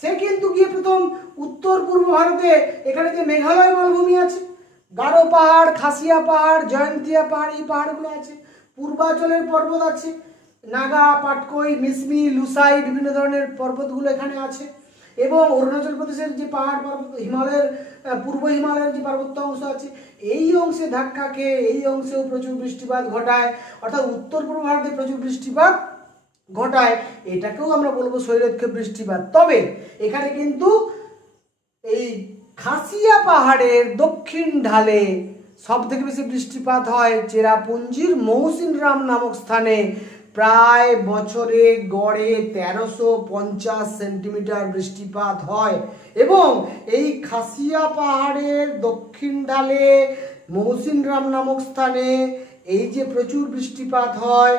সে কিন্তু গিয়ে প্রথম উত্তর পূর্ব ভারতে, এখানে যে মেঘালয় মালভূমি আছে, গারো পাহাড়, খাসিয়া পাহাড়, জয়ন্তিয়া পাহাড়, এই পাহাড়গুলো আছে, পূর্বাঞ্চলের পর্বত আছে, নাগা, পাটকই, মিসমি, লুসাই, বিভিন্ন ধরনের পর্বতগুলো এখানে আছে, এবং অরুণাচল প্রদেশের যে পাহাড় পর্বত, হিমালয়ের পূর্ব হিমালয়ের যে পার্বত্য অংশ আছে, এই অংশে ধাক্কা খেয়ে এই অংশেও প্রচুর বৃষ্টিপাত ঘটায়। অর্থাৎ উত্তর পূর্ব ভারতে প্রচুর বৃষ্টিপাত ঘটায়, এটাকেও আমরা বলবো শৈলক্ষেপ বৃষ্টিপাত। তবে এখানে কিন্তু এই খাসিয়া পাহাড়ের দক্ষিণ ঢালে সব থেকে বেশি বৃষ্টিপাত হয় চেরাপুঞ্জির মৌসিনরাম নামক স্থানে, প্রায় বছরে গড়ে 1350 সেন্টিমিটার বৃষ্টিপাত হয়। এবং এই খাসিয়া পাহাড়ের দক্ষিণ ঢালে মৌসিনরাম নামক স্থানে এই যে প্রচুর বৃষ্টিপাত হয়,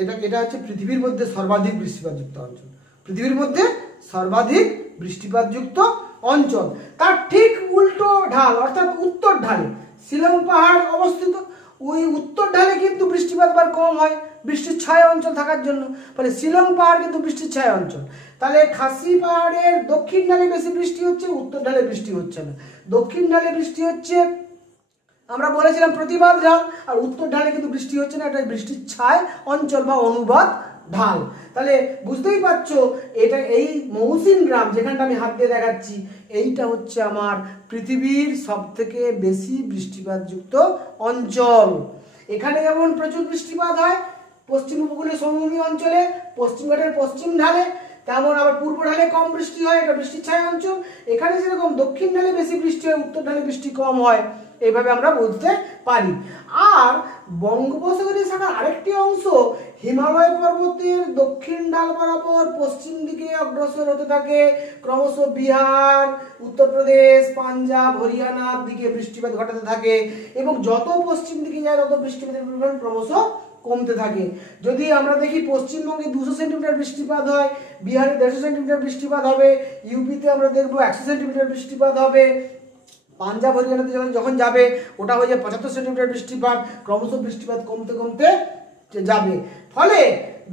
এটা হচ্ছে পৃথিবীর মধ্যে সর্বাধিক বৃষ্টিপাতযুক্ত অঞ্চল। পৃথিবীর মধ্যে সর্বাধিক বৃষ্টিপাতযুক্ত অঞ্চল। তার ঠিক উল্টো ঢাল অর্থাৎ উত্তর ঢালে শিলং পাহাড় অবস্থিত। ওই উত্তর ঢালে কিন্তু বৃষ্টিপাত বার কম হয় বৃষ্টির ছায়া অঞ্চল থাকার জন্য, ফলে শিলং পাহাড় কিন্তু বৃষ্টির ছায়া অঞ্চল। তাহলে খাসি পাহাড়ের দক্ষিণ ঢালে বেশি বৃষ্টি হচ্ছে, উত্তর ঢালে বৃষ্টি হচ্ছে না। দক্ষিণ ঢালে বৃষ্টি হচ্ছে আমরা বলেছিলাম প্রতিবাদ ঢাল, আর উত্তর ঢালে কিন্তু বৃষ্টি হচ্ছে না, এটা বৃষ্টির ছায় অঞ্চল বা অনুবাদ ঢাল। তাহলে বুঝতেই পারছো এটা এই মৌসিনরাম যেখানটা আমি হাত দিয়ে দেখাচ্ছি, এইটা হচ্ছে আমার পৃথিবীর সব থেকে বেশি বৃষ্টিপাতযুক্ত অঞ্চল। এখানে যেমন প্রচুর বৃষ্টিপাত হয় পশ্চিম উপকূলীয় সমভূমি অঞ্চলে, পশ্চিমঘাটের পশ্চিম ঢালে, তেমন আবার পূর্ব ঢালে কম বৃষ্টি হয়, এটা বৃষ্টির ছায়া অঞ্চল। এখানে যেরকম দক্ষিণ ঢালে বেশি বৃষ্টি হয়, উত্তর ঢালে বৃষ্টি কম হয়, এইভাবে আমরা বুঝতে পারি। আর বঙ্গোপসাগরীয় শাখার আরেকটি অংশ হিমালয় পর্বতের দক্ষিণ ঢাল বরাবর পশ্চিম দিকে অগ্রসর হতে থাকে, ক্রমশ বিহার, উত্তরপ্রদেশ, পাঞ্জাব, হরিয়ানার দিকে বৃষ্টিপাত ঘটাতে থাকে, এবং যত পশ্চিম দিকে যায় তত বৃষ্টিপাতের পরিমাণ ক্রমশ কমতে থাকে। যদি আমরা দেখি পশ্চিমবঙ্গে 200 সেন্টিমিটার বৃষ্টিপাত হয়, বিহারে 150 সেন্টিমিটার বৃষ্টিপাত হবে, ইউপিতে আমরা দেখবো 100 সেন্টিমিটার বৃষ্টিপাত হবে, পাঞ্জাব হরিয়ানাতে যখন যাবে ওটা হয়ে যায় 75 সেন্টিমিটার বৃষ্টিপাত, ক্রমশ বৃষ্টিপাত কমতে কমতে যাবে। ফলে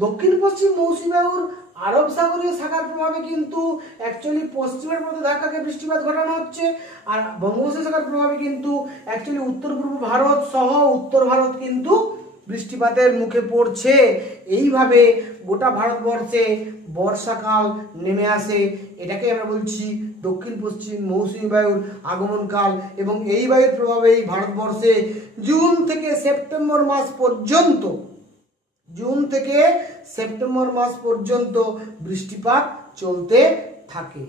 দক্ষিণ পশ্চিম মৌসুমী বায়ুর আরব সাগরীয় শাখার প্রভাবে কিন্তু অ্যাকচুয়ালি পশ্চিমের মধ্যে ঢাকাকে বৃষ্টিপাত ঘটানো হচ্ছে, আর বঙ্গোপসাগর শাখার প্রভাবে কিন্তু অ্যাকচুয়ালি উত্তর পূর্ব ভারত সহ উত্তর ভারত কিন্তু বৃষ্টিপাতের মুখে পড়ছে। এইভাবে গোটা ভারতবর্ষে বর্ষাকাল নেমে আসে, এটাকে আমরা বলছি দক্ষিণ পশ্চিম মৌসুমী বায়ুর আগমনকাল। এবং এই বায়ুর প্রভাবেই ভারতবর্ষে জুন থেকে সেপ্টেম্বর মাস পর্যন্ত বৃষ্টিপাত চলতে থাকে।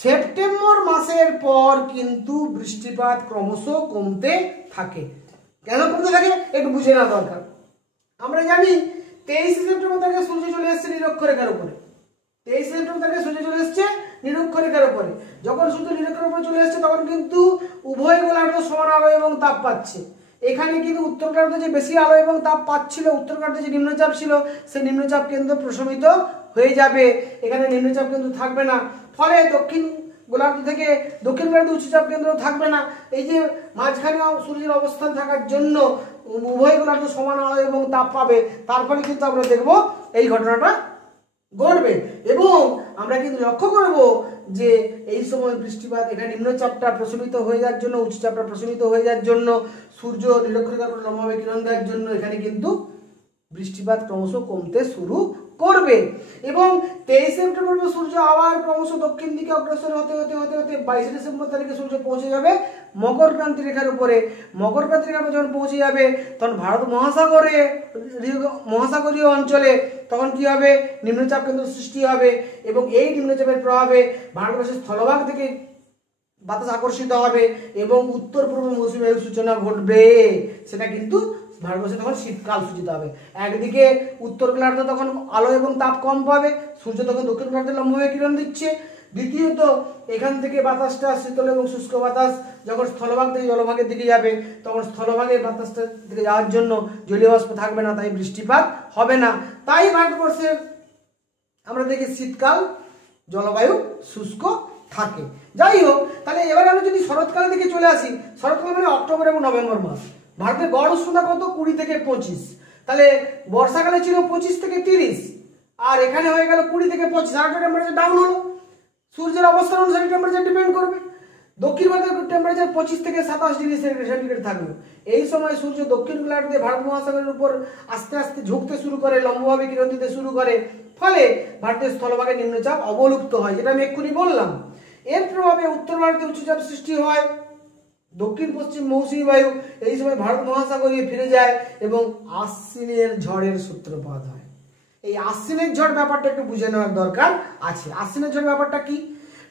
সেপ্টেম্বর মাসের পর কিন্তু বৃষ্টিপাত ক্রমশ কমতে থাকে। কেন কমতে থাকে একটু বুঝে নেওয়া দরকার। আমরা জানি 23 সেপ্টেম্বর তারিখে সূর্য চলে এসেছে নিরক্ষরেখার উপরে। 23 সেপ্টেম্বর তারিখে সূর্য চলে এসেছে নিরক্ষরেখার উপরে। যখন সূর্য নিরক্ষরেখার উপরে চলে এসেছে তখন কিন্তু উভয় গোলার্ধ সমান আলো এবং তাপ পাচ্ছে। এখানে কিন্তু উত্তর গোলার্ধে যে বেশি আলো এবং তাপ পাচ্ছিল, উত্তর গোলার্ধে যে নিম্নচাপ ছিল সেই নিম্নচাপ কেন্দ্র প্রশমিত হয়ে যাবে, এখানে নিম্নচাপ কেন্দ্র থাকবে না। ফলে দক্ষিণ গোলার্ধ থেকে দক্ষিণ গোলার্ধে উচ্চচাপ কেন্দ্র থাকবে না। এই যে মাঝখানে সূর্যের অবস্থান থাকার জন্য উভয় গোলার্ধ সমান আলো এবং তাপ পাবে, তার ফলে কিন্তু আমরা দেখব এই ঘটনাটা ঘটবে। এবং আমরা কিন্তু লক্ষ্য করব যে এই সময় বৃষ্টিপাত এখানে নিম্নচাপটা প্রশমিত হয়ে যাওয়ার জন্য, উচ্চচাপটা প্রশমিত হয়ে যাওয়ার জন্য, সূর্য নিরক্ষরেখার উপর লম্বভাবে কিরণ দেওয়ার জন্য এখানে কিন্তু বৃষ্টিপাত ক্রমশ কমতে শুরু করবে। এবং 23 সেপ্টেম্বর সূর্য আবার ক্রমশ দক্ষিণ দিকে অগ্রসর হতে 22 ডিসেম্বর তারিখে সূর্য পৌঁছে যাবে মকর ক্রান্তি রেখার উপরে। মকর ক্রান্তি রেখার যখন পৌঁছে যাবে তখন ভারত মহাসাগরীয় অঞ্চলে তখন কি হবে, নিম্নচাপ কেন্দ্র সৃষ্টি হবে, এবং এই নিম্নচাপের প্রভাবে ভারতবর্ষের স্থলভাগ থেকে বাতাস আকর্ষিত হবে এবং উত্তর পূর্ব মৌসুমী বায়ুর সূচনা ঘটবে। সেটা কিন্তু ভারতবর্ষে তখন শীতকাল সূচিত হবে। একদিকে উত্তর গোলার্ধ তখন আলো এবং তাপ কম পাবে, সূর্য তখন দক্ষিণ গোলার্ধে লম্বভাবে কিরণ দিচ্ছে। দ্বিতীয়ত এখান থেকে বাতাসটা শীতল এবং শুষ্ক বাতাস যখন স্থলভাগ থেকে জলভাগের দিকে যাবে তখন স্থলভাগের বাতাসটা দিকে যাওয়ার জন্য জলীয় বাষ্প থাকবে না, তাই বৃষ্টিপাত হবে না। তাই ভারতবর্ষের আমরা দেখি শীতকাল জলবায়ু শুষ্ক থাকে। যাই হোক, তাহলে এবার আমরা যদি শরৎকালের দিকে চলে আসি, শরৎকাল মানে অক্টোবর এবং নভেম্বর মাস। ভারতের গড় উষ্ণতা কত? 20 থেকে 25। তাহলে বর্ষাকালে ছিল 25 থেকে 30, আর এখানে হয়ে গেল 20 থেকে 25। আর টেম্পারেচার ডাউন হলো, সূর্যের অবস্থান অনুসারে টেম্পারেচার ডিপেন্ড করবে। দক্ষিণ ভারতের টেম্পারেচার 25 থেকে 27 ডিগ্রি সেন্টিগ্রেড থাকবে। এই সময় সূর্য দক্ষিণ গোলার্ধে ভারত মহাসাগরের উপর আস্তে আস্তে ঝুঁকতে শুরু করে, লম্বভাবে কিরণ দিতে শুরু করে, ফলে ভারতের স্থলভাগে নিম্নচাপ অবলুপ্ত হয়, যেটা আমি এক্ষুনি বললাম। এর প্রভাবে উত্তর ভারতে উচ্চচাপ সৃষ্টি হয়, দক্ষিণ পশ্চিম মৌসুমী বায়ু এই সময় ভারত মহাসাগরে ফিরে যায় এবং আশ্বিনের ঝড়ের সূত্রপাত হয়। এই আশ্বিনের ঝড় ব্যাপারটা একটু বুঝে নেওয়ার দরকার আছে। আশ্বিনের ঝড় ব্যাপারটা কি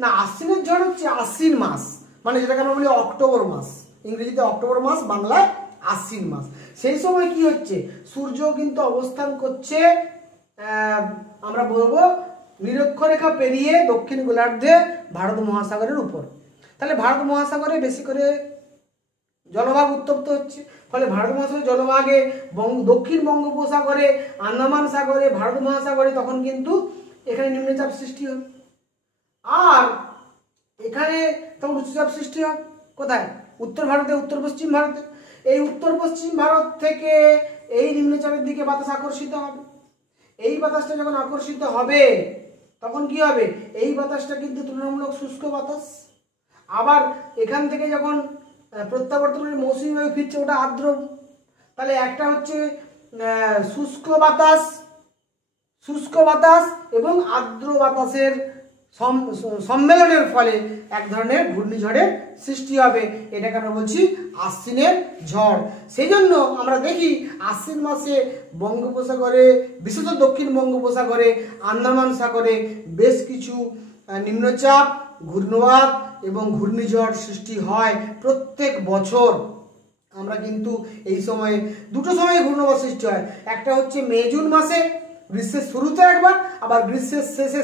না, আশ্বিনের ঝড় হচ্ছে আশ্বিন মাস, মানে যেটাকে আমরা বলি অক্টোবর মাস, ইংরেজিতে অক্টোবর মাস, বাংলায় আশ্বিন মাস। সেই সময় কি হচ্ছে, সূর্য কিন্তু অবস্থান করছে আমরা বলবো নিরক্ষরেখা পেরিয়ে দক্ষিণ গোলার্ধে ভারত মহাসাগরের উপর। তাহলে ভারত মহাসাগরে বেশি করে জলভাগ উত্তপ্ত হচ্ছে, ফলে ভারত মহাসাগরের জলভাগে দক্ষিণ বঙ্গোপসাগরে, আন্দামান সাগরে, ভারত মহাসাগরে তখন কিন্তু এখানে নিম্নচাপ সৃষ্টি হবে। আর এখানে তখন উচ্চচাপ সৃষ্টি হবে কোথায়, উত্তর ভারতে, উত্তর পশ্চিম ভারতে। এই উত্তর পশ্চিম ভারত থেকে এই নিম্নচাপের দিকে বাতাস আকর্ষিত হবে। এই বাতাসটা যখন আকর্ষিত হবে তখন কি হবে, এই বাতাসটা কিন্তু তুলনামূলক শুষ্ক বাতাস। আবার এখান থেকে যখন প্রত্যাবর্তনের মৌসুমী বায়ু ফিরছে ওটা আর্দ্র। তাহলে একটা হচ্ছে শুষ্ক বাতাস এবং আর্দ্র বাতাসের সম্মেলনের ফলে এক ধরনের ঘূর্ণিঝড়ের সৃষ্টি হবে। এটাকে আমরা বলছি আশ্বিনের ঝড়। সেই জন্য আমরা দেখি আশ্বিন মাসে বঙ্গোপসাগরে, বিশেষত দক্ষিণ বঙ্গোপসাগরে, আন্দামান সাগরে বেশ কিছু নিম্নচাপ, ঘূর্ণিবাত এবং ঘূর্ণিঝড় সৃষ্টি হয় প্রত্যেক বছর। আমরা কিন্তু এই সময়ে দুটো সময়ে ঘূর্ণিবাত সৃষ্টি হয়, একটা হচ্ছে মে জুন মাসে গ্রীষ্মের শুরুতে একবার, আবার গ্রীষ্মের শেষে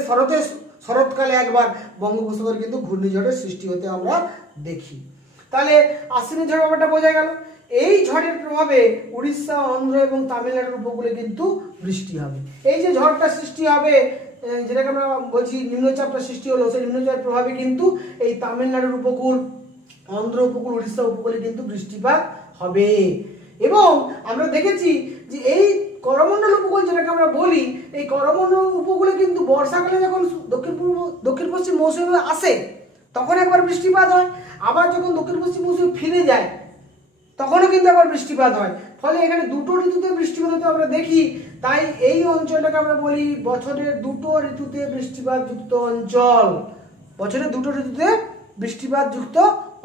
শরৎকালে একবার বঙ্গোপসাগরে কিন্তু ঘূর্ণিঝড়ের সৃষ্টি হতে আমরা দেখি। তাহলে আশ্বিনের ঝড় ব্যাপারটা বোঝা গেল। এই ঝড়ের প্রভাবে উড়িষ্যা, অন্ধ্র এবং তামিলনাড়ুর উপকূলে কিন্তু বৃষ্টি হবে। এই যে ঝড়টা সৃষ্টি হবে, যেটাকে আমরা বলছি নিম্নচাপটা সৃষ্টি হলো, সেই নিম্নচাপের প্রভাবে কিন্তু এই তামিলনাড়ুর উপকূল, অন্ধ্র উপকূল, উড়িষ্যা উপকূলে কিন্তু বৃষ্টিপাত হবে। এবং আমরা দেখেছি যে এই করমণ্ডল উপকূল যেটাকে আমরা বলি, এই করমণ্ডল উপকূলে কিন্তু বর্ষাকালে যখন দক্ষিণ পশ্চিম মৌসুমী আসে তখন একবার বৃষ্টিপাত হয়, আবার যখন দক্ষিণ পশ্চিম মৌসুমী ফিরে যায় তখনও কিন্তু একবার বৃষ্টিপাত হয়। ফলে এখানে দুটো ঋতুতে বৃষ্টিপাত হতে আমরা দেখি। তাই এই অঞ্চলটাকে আমরা বলি বছরের দুটো ঋতুতে বৃষ্টিপাত যুক্ত অঞ্চল। বছরের দুটো ঋতুতে বৃষ্টিপাত যুক্ত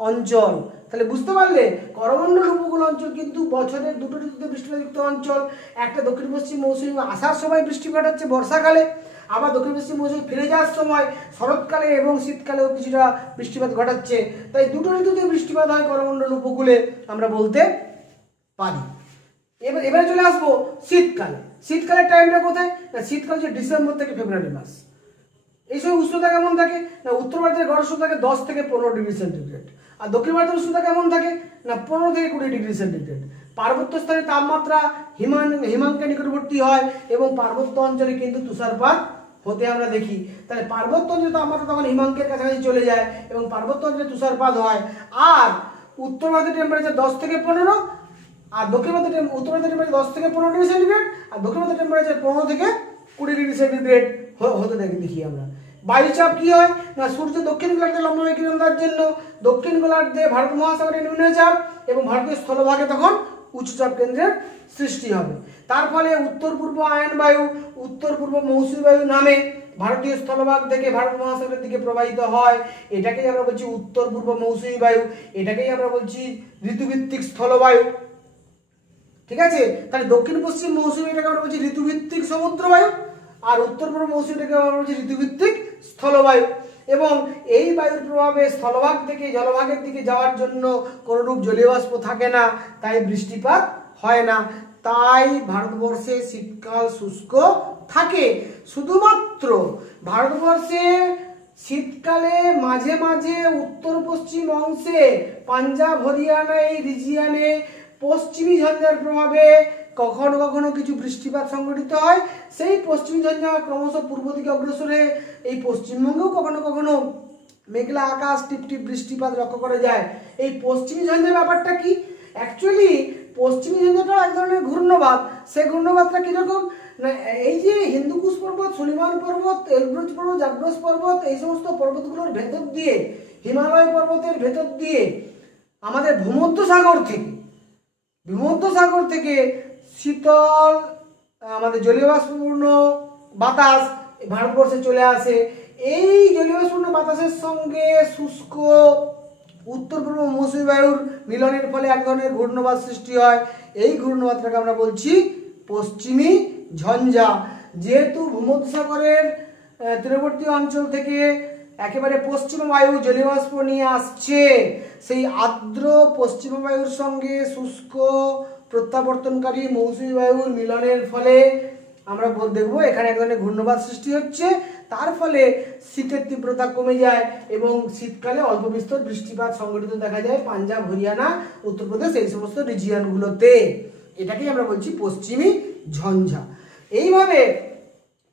অঞ্চল। তাহলে বুঝতে পারলে করমণ্ডল উপকূল অঞ্চল কিন্তু বছরের দুটো ঋতুতে বৃষ্টিপাত যুক্ত অঞ্চল। একটা দক্ষিণ পশ্চিম মৌসুমী আসার সময় বৃষ্টিপাত হচ্ছে বর্ষাকালে, আবার দক্ষিণ পশ্চিম মৌসুমী ফিরে যাওয়ার সময় শরৎকালে এবং শীতকালেও কিছুটা বৃষ্টিপাত ঘটাচ্ছে। তাই দুটো ঋতুতে বৃষ্টিপাত হয় করমণ্ডল উপকূলে আমরা বলতে পারি। এবারে চলে আসবো শীতকালে। শীতকালের টাইমটা কোথায়, না শীতকাল হচ্ছে ডিসেম্বর থেকে ফেব্রুয়ারি মাস। এই সময় উষ্ণতা কেমন থাকে, না উত্তর ভারতের গড় উষ্ণতা থাকে 10 থেকে 15 ডিগ্রি সেন্টিগ্রেড, আর দক্ষিণ ভারতের উষ্ণতা কেমন থাকে, না 15 থেকে 20 ডিগ্রি সেন্টিগ্রেড। পার্বত্য স্থানে তাপমাত্রা হিমাঙ্কের নিকটবর্তী হয় এবং পার্বত্য অঞ্চলে কিন্তু তুষারপাত হতে আমরা দেখি। তাহলে পার্বত্য অঞ্চলে তাপমাত্রা তখন হিমাঙ্কের কাছাকাছি চলে যায় এবং পার্বত্য অঞ্চলে তুষারপাত হয়। আর উত্তর ভারতের টেম্পারেচার 10 থেকে 15, আর দক্ষিণ ভারতের উত্তর ভারতের টেম্পারেচার 10 থেকে 15 ডিগ্রি সেন্টিগ্রেড, আর দক্ষিণ ভারতের টেম্পারেচার 15 থেকে 20 ডিগ্রি সেন্টিগ্রেড হতে দেখি আমরা। বায়ুচাপ কি হয়, না সূর্য দক্ষিণ গোলার্ধে লম্বভাবে কিরণ দেওয়ার জন্য দক্ষিণ গোলার্ধে ভারত মহাসাগরে নিম্নচাপ এবং ভারতীয় স্থলভাগে তখন উচ্চচাপ কেন্দ্রের সৃষ্টি হবে। তার ফলে উত্তর পূর্ব আয়ন বায়ু, উত্তর পূর্ব মৌসুমী বায়ু নামে ভারতীয় স্থলভাগ থেকে ভারত মহাসাগরের দিকে প্রবাহিত হয়। এটাকেই আমরা বলছি উত্তর পূর্ব মৌসুমী বায়ু, এটাকেই আমরা বলছি ঋতুভিত্তিক স্থলবায়ু। ঠিক আছে, তাহলে দক্ষিণ পশ্চিম মৌসুমী এটাকে আমরা বলছি ঋতুভিত্তিক সমুদ্র বায়ু, আর উত্তর পূর্ব মৌসুমীটাকে আমরা বলছি ঋতুভিত্তিক স্থলবায়ু। এবং এই বায়ুর প্রভাবে স্থলভাগ থেকে জলভাগের দিকে যাওয়ার জন্য কোনরূপ জলীয় বাষ্প থাকে না, তাই বৃষ্টিপাত হয় না। তাই ভারতবর্ষে শীতকাল শুষ্ক থাকে। শুধুমাত্র ভারতবর্ষে শীতকালে মাঝে মাঝে উত্তর পশ্চিম অংশে পাঞ্জাব, হরিয়ানা এই রিজিয়নে পশ্চিমী ঝঞ্ঝার প্রভাবে কখনো কখনো কিছু বৃষ্টিপাত সংঘটিত হয়। সেই পশ্চিমী ঝঞ্ঝা ক্রমশ পূর্ব দিকে অগ্রসর হয়ে এই পশ্চিমবঙ্গেও কখনো কখনো মেঘলা আকাশ, টিপটিপ বৃষ্টিপাত লক্ষ্য করা যায়। এই পশ্চিমী ঝঞ্ঝার ব্যাপারটা কি, অ্যাকচুয়ালি পশ্চিমী ঝঞ্ঝাটা এক ধরনের ঘূর্ণবাত। সেই ঘূর্ণবাতটা কিরকম, না এই যে হিন্দুকুশ পর্বত, সুলিমান পর্বত, এলব্রুজ পর্বত, জাগ্রস পর্বত, এই সমস্ত পর্বতগুলোর ভেতর দিয়ে, হিমালয় পর্বতের ভেতর দিয়ে আমাদের ভূমধ্যসাগর থেকে শীতল আমাদের জলীয় বাষ্পপূর্ণ বাতাস ভারতবর্ষে চলে আসে। এই জলীয় বাষ্পপূর্ণ বাতাসের সঙ্গে শুষ্ক উত্তর পূর্ব মৌসুমী বায়ুর মিলনের ফলে এক ধরনের ঘূর্ণবাত সৃষ্টি হয়। এই ঘূর্ণবাতটাকে আমরা বলছি পশ্চিমী ঝঞ্ঝা। যেহেতু ভূমধ্যসাগরের তীরবর্তী অঞ্চল থেকে একেবারে পশ্চিম বায়ু জলীয় বাষ্প নিয়ে আসছে, সেই আর্দ্র পশ্চিম বায়ুর সঙ্গে শুষ্ক প্রত্যাবর্তনকারী মৌসুমী বায়ুর মিলনের ফলে আমরা দেখবো এখানে এক ধরনের ঘূর্ণবাত সৃষ্টি হচ্ছে। তার ফলে শীতের তীব্রতা কমে যায় এবং শীতকালে অল্প বিস্তর বৃষ্টিপাত সংঘটিত দেখা যায় পাঞ্জাব, হরিয়ানা, উত্তরপ্রদেশ এই সমস্ত রিজিয়নগুলোতে। এটাকেই আমরা বলছি পশ্চিমী ঝঞ্ঝা। এইভাবে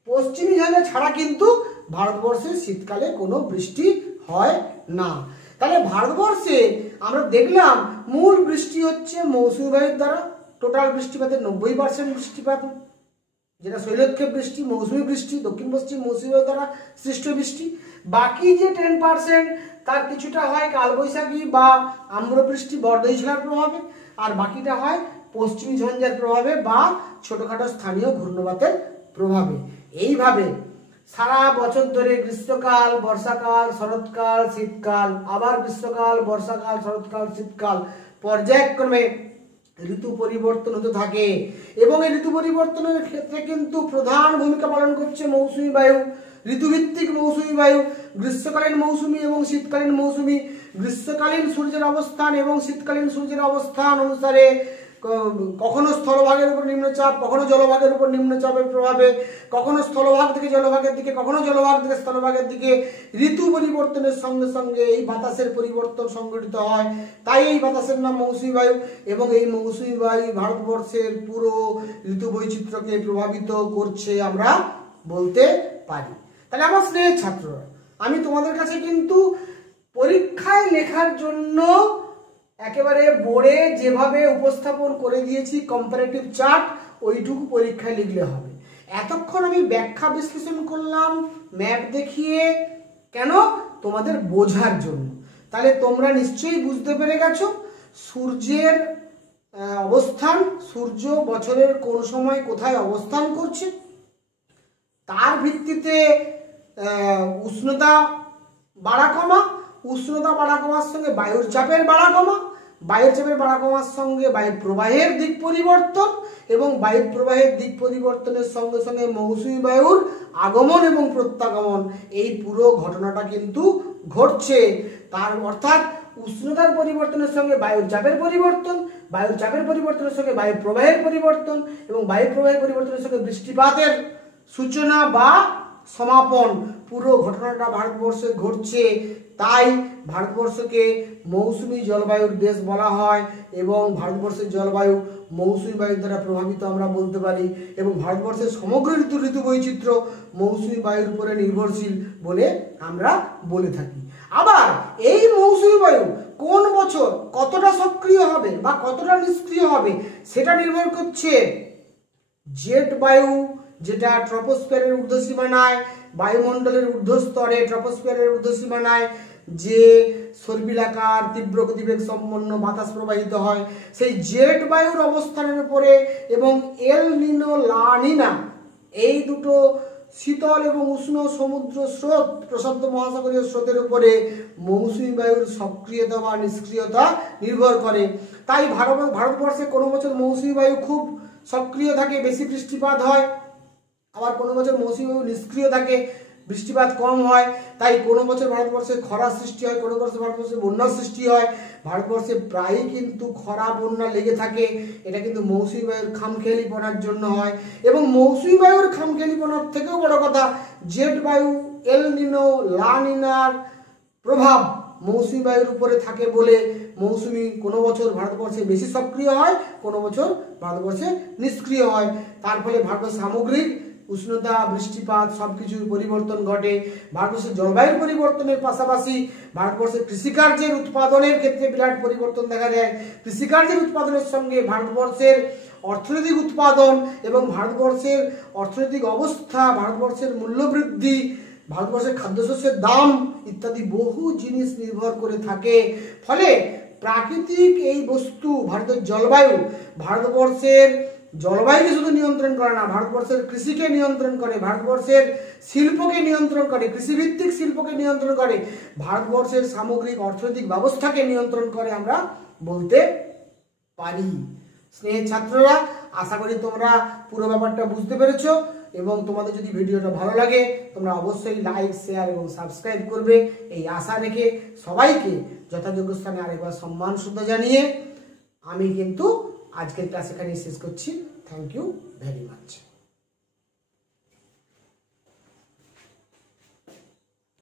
পশ্চিমী ঝঞ্ঝা ছাড়া কিন্তু ভারতবর্ষে শীতকালে কোনো বৃষ্টি হয় না। তাহলে ভারতবর্ষে আমরা দেখলাম মূল বৃষ্টি হচ্ছে মৌসুমী বায়ুর দ্বারা। টোটাল বৃষ্টিপাতের 90% বৃষ্টিপাত যেটা শৈলক্ষেপ বৃষ্টি, মৌসুমী বৃষ্টি, দক্ষিণ পশ্চিম মৌসুমী বায়ু দ্বারা সৃষ্ট বৃষ্টি। বাকি যে 10% তার কিছুটা হয় কালবৈশাখী বা আম্রবৃষ্টি বরদৈছিলার প্রভাবে, আর বাকিটা হয় পশ্চিমী ঝঞ্ঝার প্রভাবে বা ছোটখাটো স্থানীয় ঘূর্ণবাতের প্রভাবে। এইভাবে সারা বছর ধরে গ্রীষ্মকাল, বর্ষাকাল, শরৎকাল, শীতকাল, আবার গ্রীষ্মকাল, বর্ষাকাল, শরৎকাল, শীতকাল পর্যায়ক্রমে ঋতু পরিবর্তন হতে থাকে এবং এই ঋতু পরিবর্তনের ক্ষেত্রে কিন্তু প্রধান ভূমিকা পালন করছে মৌসুমী বায়ু। ঋতুভিত্তিক মৌসুমী বায়ু, গ্রীষ্মকালীন মৌসুমী এবং শীতকালীন মৌসুমী। গ্রীষ্মকালীন সূর্যের অবস্থান এবং শীতকালীন সূর্যের অবস্থান অনুসারে কখনো স্থলভাগের উপর নিম্নচাপ, কখনো জলভাগের উপর নিম্নচাপের প্রভাবে, কখনো স্থলভাগ থেকে জলভাগের দিকে, কখনো জলভাগ থেকে স্থলভাগের দিকে ঋতু পরিবর্তনের সঙ্গে সঙ্গে এই বাতাসের পরিবর্তন সংঘটিত হয়। তাই এই বাতাসের নাম মৌসুমী বায়ু এবং এই মৌসুমী বায়ু ভারতবর্ষের পুরো ঋতু বৈচিত্র্যকে প্রভাবিত করছে আমরা বলতে পারি। তাহলে আমার স্নেহের ছাত্ররা, আমি তোমাদের কাছে কিন্তু পরীক্ষায় লেখার জন্য একেবারে বোর্ডে যেভাবে উপস্থাপন করে দিয়েছি কম্পারেটিভ চার্ট, ওইটুকু পরীক্ষায় লিখলে হবে। এতক্ষণ আমি ব্যাখ্যা বিশ্লেষণ করলাম ম্যাপ দেখিয়ে, কেন? তোমাদের বোঝার জন্য। তাহলে তোমরা নিশ্চয়ই বুঝতে পেরে গেছো সূর্যের অবস্থান, সূর্য বছরের কোন সময় কোথায় অবস্থান করছে, তার ভিত্তিতে উষ্ণতা বাড়া কমা, উষ্ণতা বাড়া কমার সঙ্গে বায়ুর চাপের বাড়া কমা, বায়ুর চাপের বাড়া কমার সঙ্গে বায়ু প্রবাহের দিক পরিবর্তন এবং বায়ু প্রবাহের দিক পরিবর্তনের সঙ্গে সঙ্গে মৌসুমী বায়ুর আগমন এবং প্রত্যাগমন, এই পুরো ঘটনাটা কিন্তু ঘটছে। তার অর্থাৎ উষ্ণতার পরিবর্তনের সঙ্গে বায়ুর চাপের পরিবর্তন, বায়ুর চাপের পরিবর্তনের সঙ্গে বায়ু প্রবাহের পরিবর্তন এবং বায়ু প্রবাহের পরিবর্তনের সঙ্গে বৃষ্টিপাতের সূচনা বা সমাপন, পুরো ঘটনাটা ভারতবর্ষে ঘটছে। তাই ভারতবর্ষকে মৌসুমী জলবায়ুর দেশ বলা হয় এবং ভারতবর্ষের জলবায়ু মৌসুমী বায়ুর দ্বারা প্রভাবিত আমরা বলতে পারি এবং ভারতবর্ষের সমগ্র ঋতু বৈচিত্র্য মৌসুমী বায়ুর উপরে নির্ভরশীল বলে আমরা বলে থাকি। আবার এই মৌসুমী বায়ু কোন বছর কতটা সক্রিয় হবে বা কতটা নিষ্ক্রিয় হবে সেটা নির্ভর করছে জেট বায়ু, যেটা ট্রপোস্ফিয়ারের ঊর্ধ্বসীমানায়, বায়ুমণ্ডলের ঊর্ধ্বস্তরে ট্রপোস্ফিয়ারের ঊর্ধ্বসীমানায় যে সর্পিলাকার তীব্র গতিবেগ সম্পন্ন বাতাস প্রবাহিত হয়, সেই জেট বায়ুর অবস্থানের উপরে এবং এল নিনো লা নিনা এই দুটো শীতল এবং উষ্ণ সমুদ্র স্রোত, প্রশান্ত মহাসাগরীয় স্রোতের উপরে মৌসুমী বায়ুর সক্রিয়তা বা নিষ্ক্রিয়তা নির্ভর করে। তাই ভারতবর্ষে কোনো বছর মৌসুমী বায়ু খুব সক্রিয় থাকে, বেশি বৃষ্টিপাত হয়, আবার কোনো বছর মৌসুমী বায়ু নিষ্ক্রিয় থাকে, বৃষ্টিপাত কম হয়। তাই কোনো বছর ভারতবর্ষে খরা সৃষ্টি হয়, কোনো বছর ভারতবর্ষে বন্যার সৃষ্টি হয়। ভারতবর্ষে প্রায়ই কিন্তু খরা বন্যা লেগে থাকে, এটা কিন্তু মৌসুমী বায়ুর খামখেয়ালিপনার জন্য হয়। এবং মৌসুমী বায়ুর খামখেয়ালিপনার থেকেও বড় কথা, জেট বায়ু, এল নিনো, লা নিনার প্রভাব মৌসুমী বায়ুর উপরে থাকে বলে মৌসুমী কোনো বছর ভারতবর্ষে বেশি সক্রিয় হয়, কোনো বছর ভারতবর্ষে নিষ্ক্রিয় হয়। তার ফলে ভারতবর্ষের সামগ্রিক উষ্ণতা, বৃষ্টিপাত সবকিছুর পরিবর্তন ঘটে। ভারতবর্ষের জলবায়ুর পরিবর্তনের পাশাপাশি ভারতবর্ষের কৃষিকার্যের উৎপাদনের ক্ষেত্রে বিরাট পরিবর্তন দেখা যায়। কৃষিকার্যের উৎপাদনের সঙ্গে ভারতবর্ষের অর্থনৈতিক উৎপাদন এবং ভারতবর্ষের অর্থনৈতিক অবস্থা, ভারতবর্ষের মূল্যবৃদ্ধি, ভারতবর্ষের খাদ্যশস্যের দাম ইত্যাদি বহু জিনিস নির্ভর করে থাকে। ফলে প্রাকৃতিক এই বস্তু ভারতের জলবায়ু ভারতবর্ষের জলবায়ুকে শুধু নিয়ন্ত্রণ করে না, ভারতবর্ষের কৃষিকে নিয়ন্ত্রণ করে, ভারতবর্ষের শিল্পকে নিয়ন্ত্রণ করে, কৃষিভিত্তিক শিল্পকে নিয়ন্ত্রণ করে, ভারতবর্ষের সামগ্রিক অর্থনৈতিক ব্যবস্থাকে নিয়ন্ত্রণ করে আমরা বলতে পারি। স্নেহের ছাত্ররা, আশা করি তোমরা পুরো ব্যাপারটা বুঝতে পেরেছো। এবং তোমাদের যদি ভিডিওটা ভালো লাগে তোমরা অবশ্যই লাইক, শেয়ার এবং সাবস্ক্রাইব করবে এই আশা রেখে সবাইকে যথাযোগ্য স্থানে আরেকবার সম্মান শ্রদ্ধা জানিয়ে আমি কিন্তু আজকের ক্লাস এখানেই শেষ করছি। Thank you very much.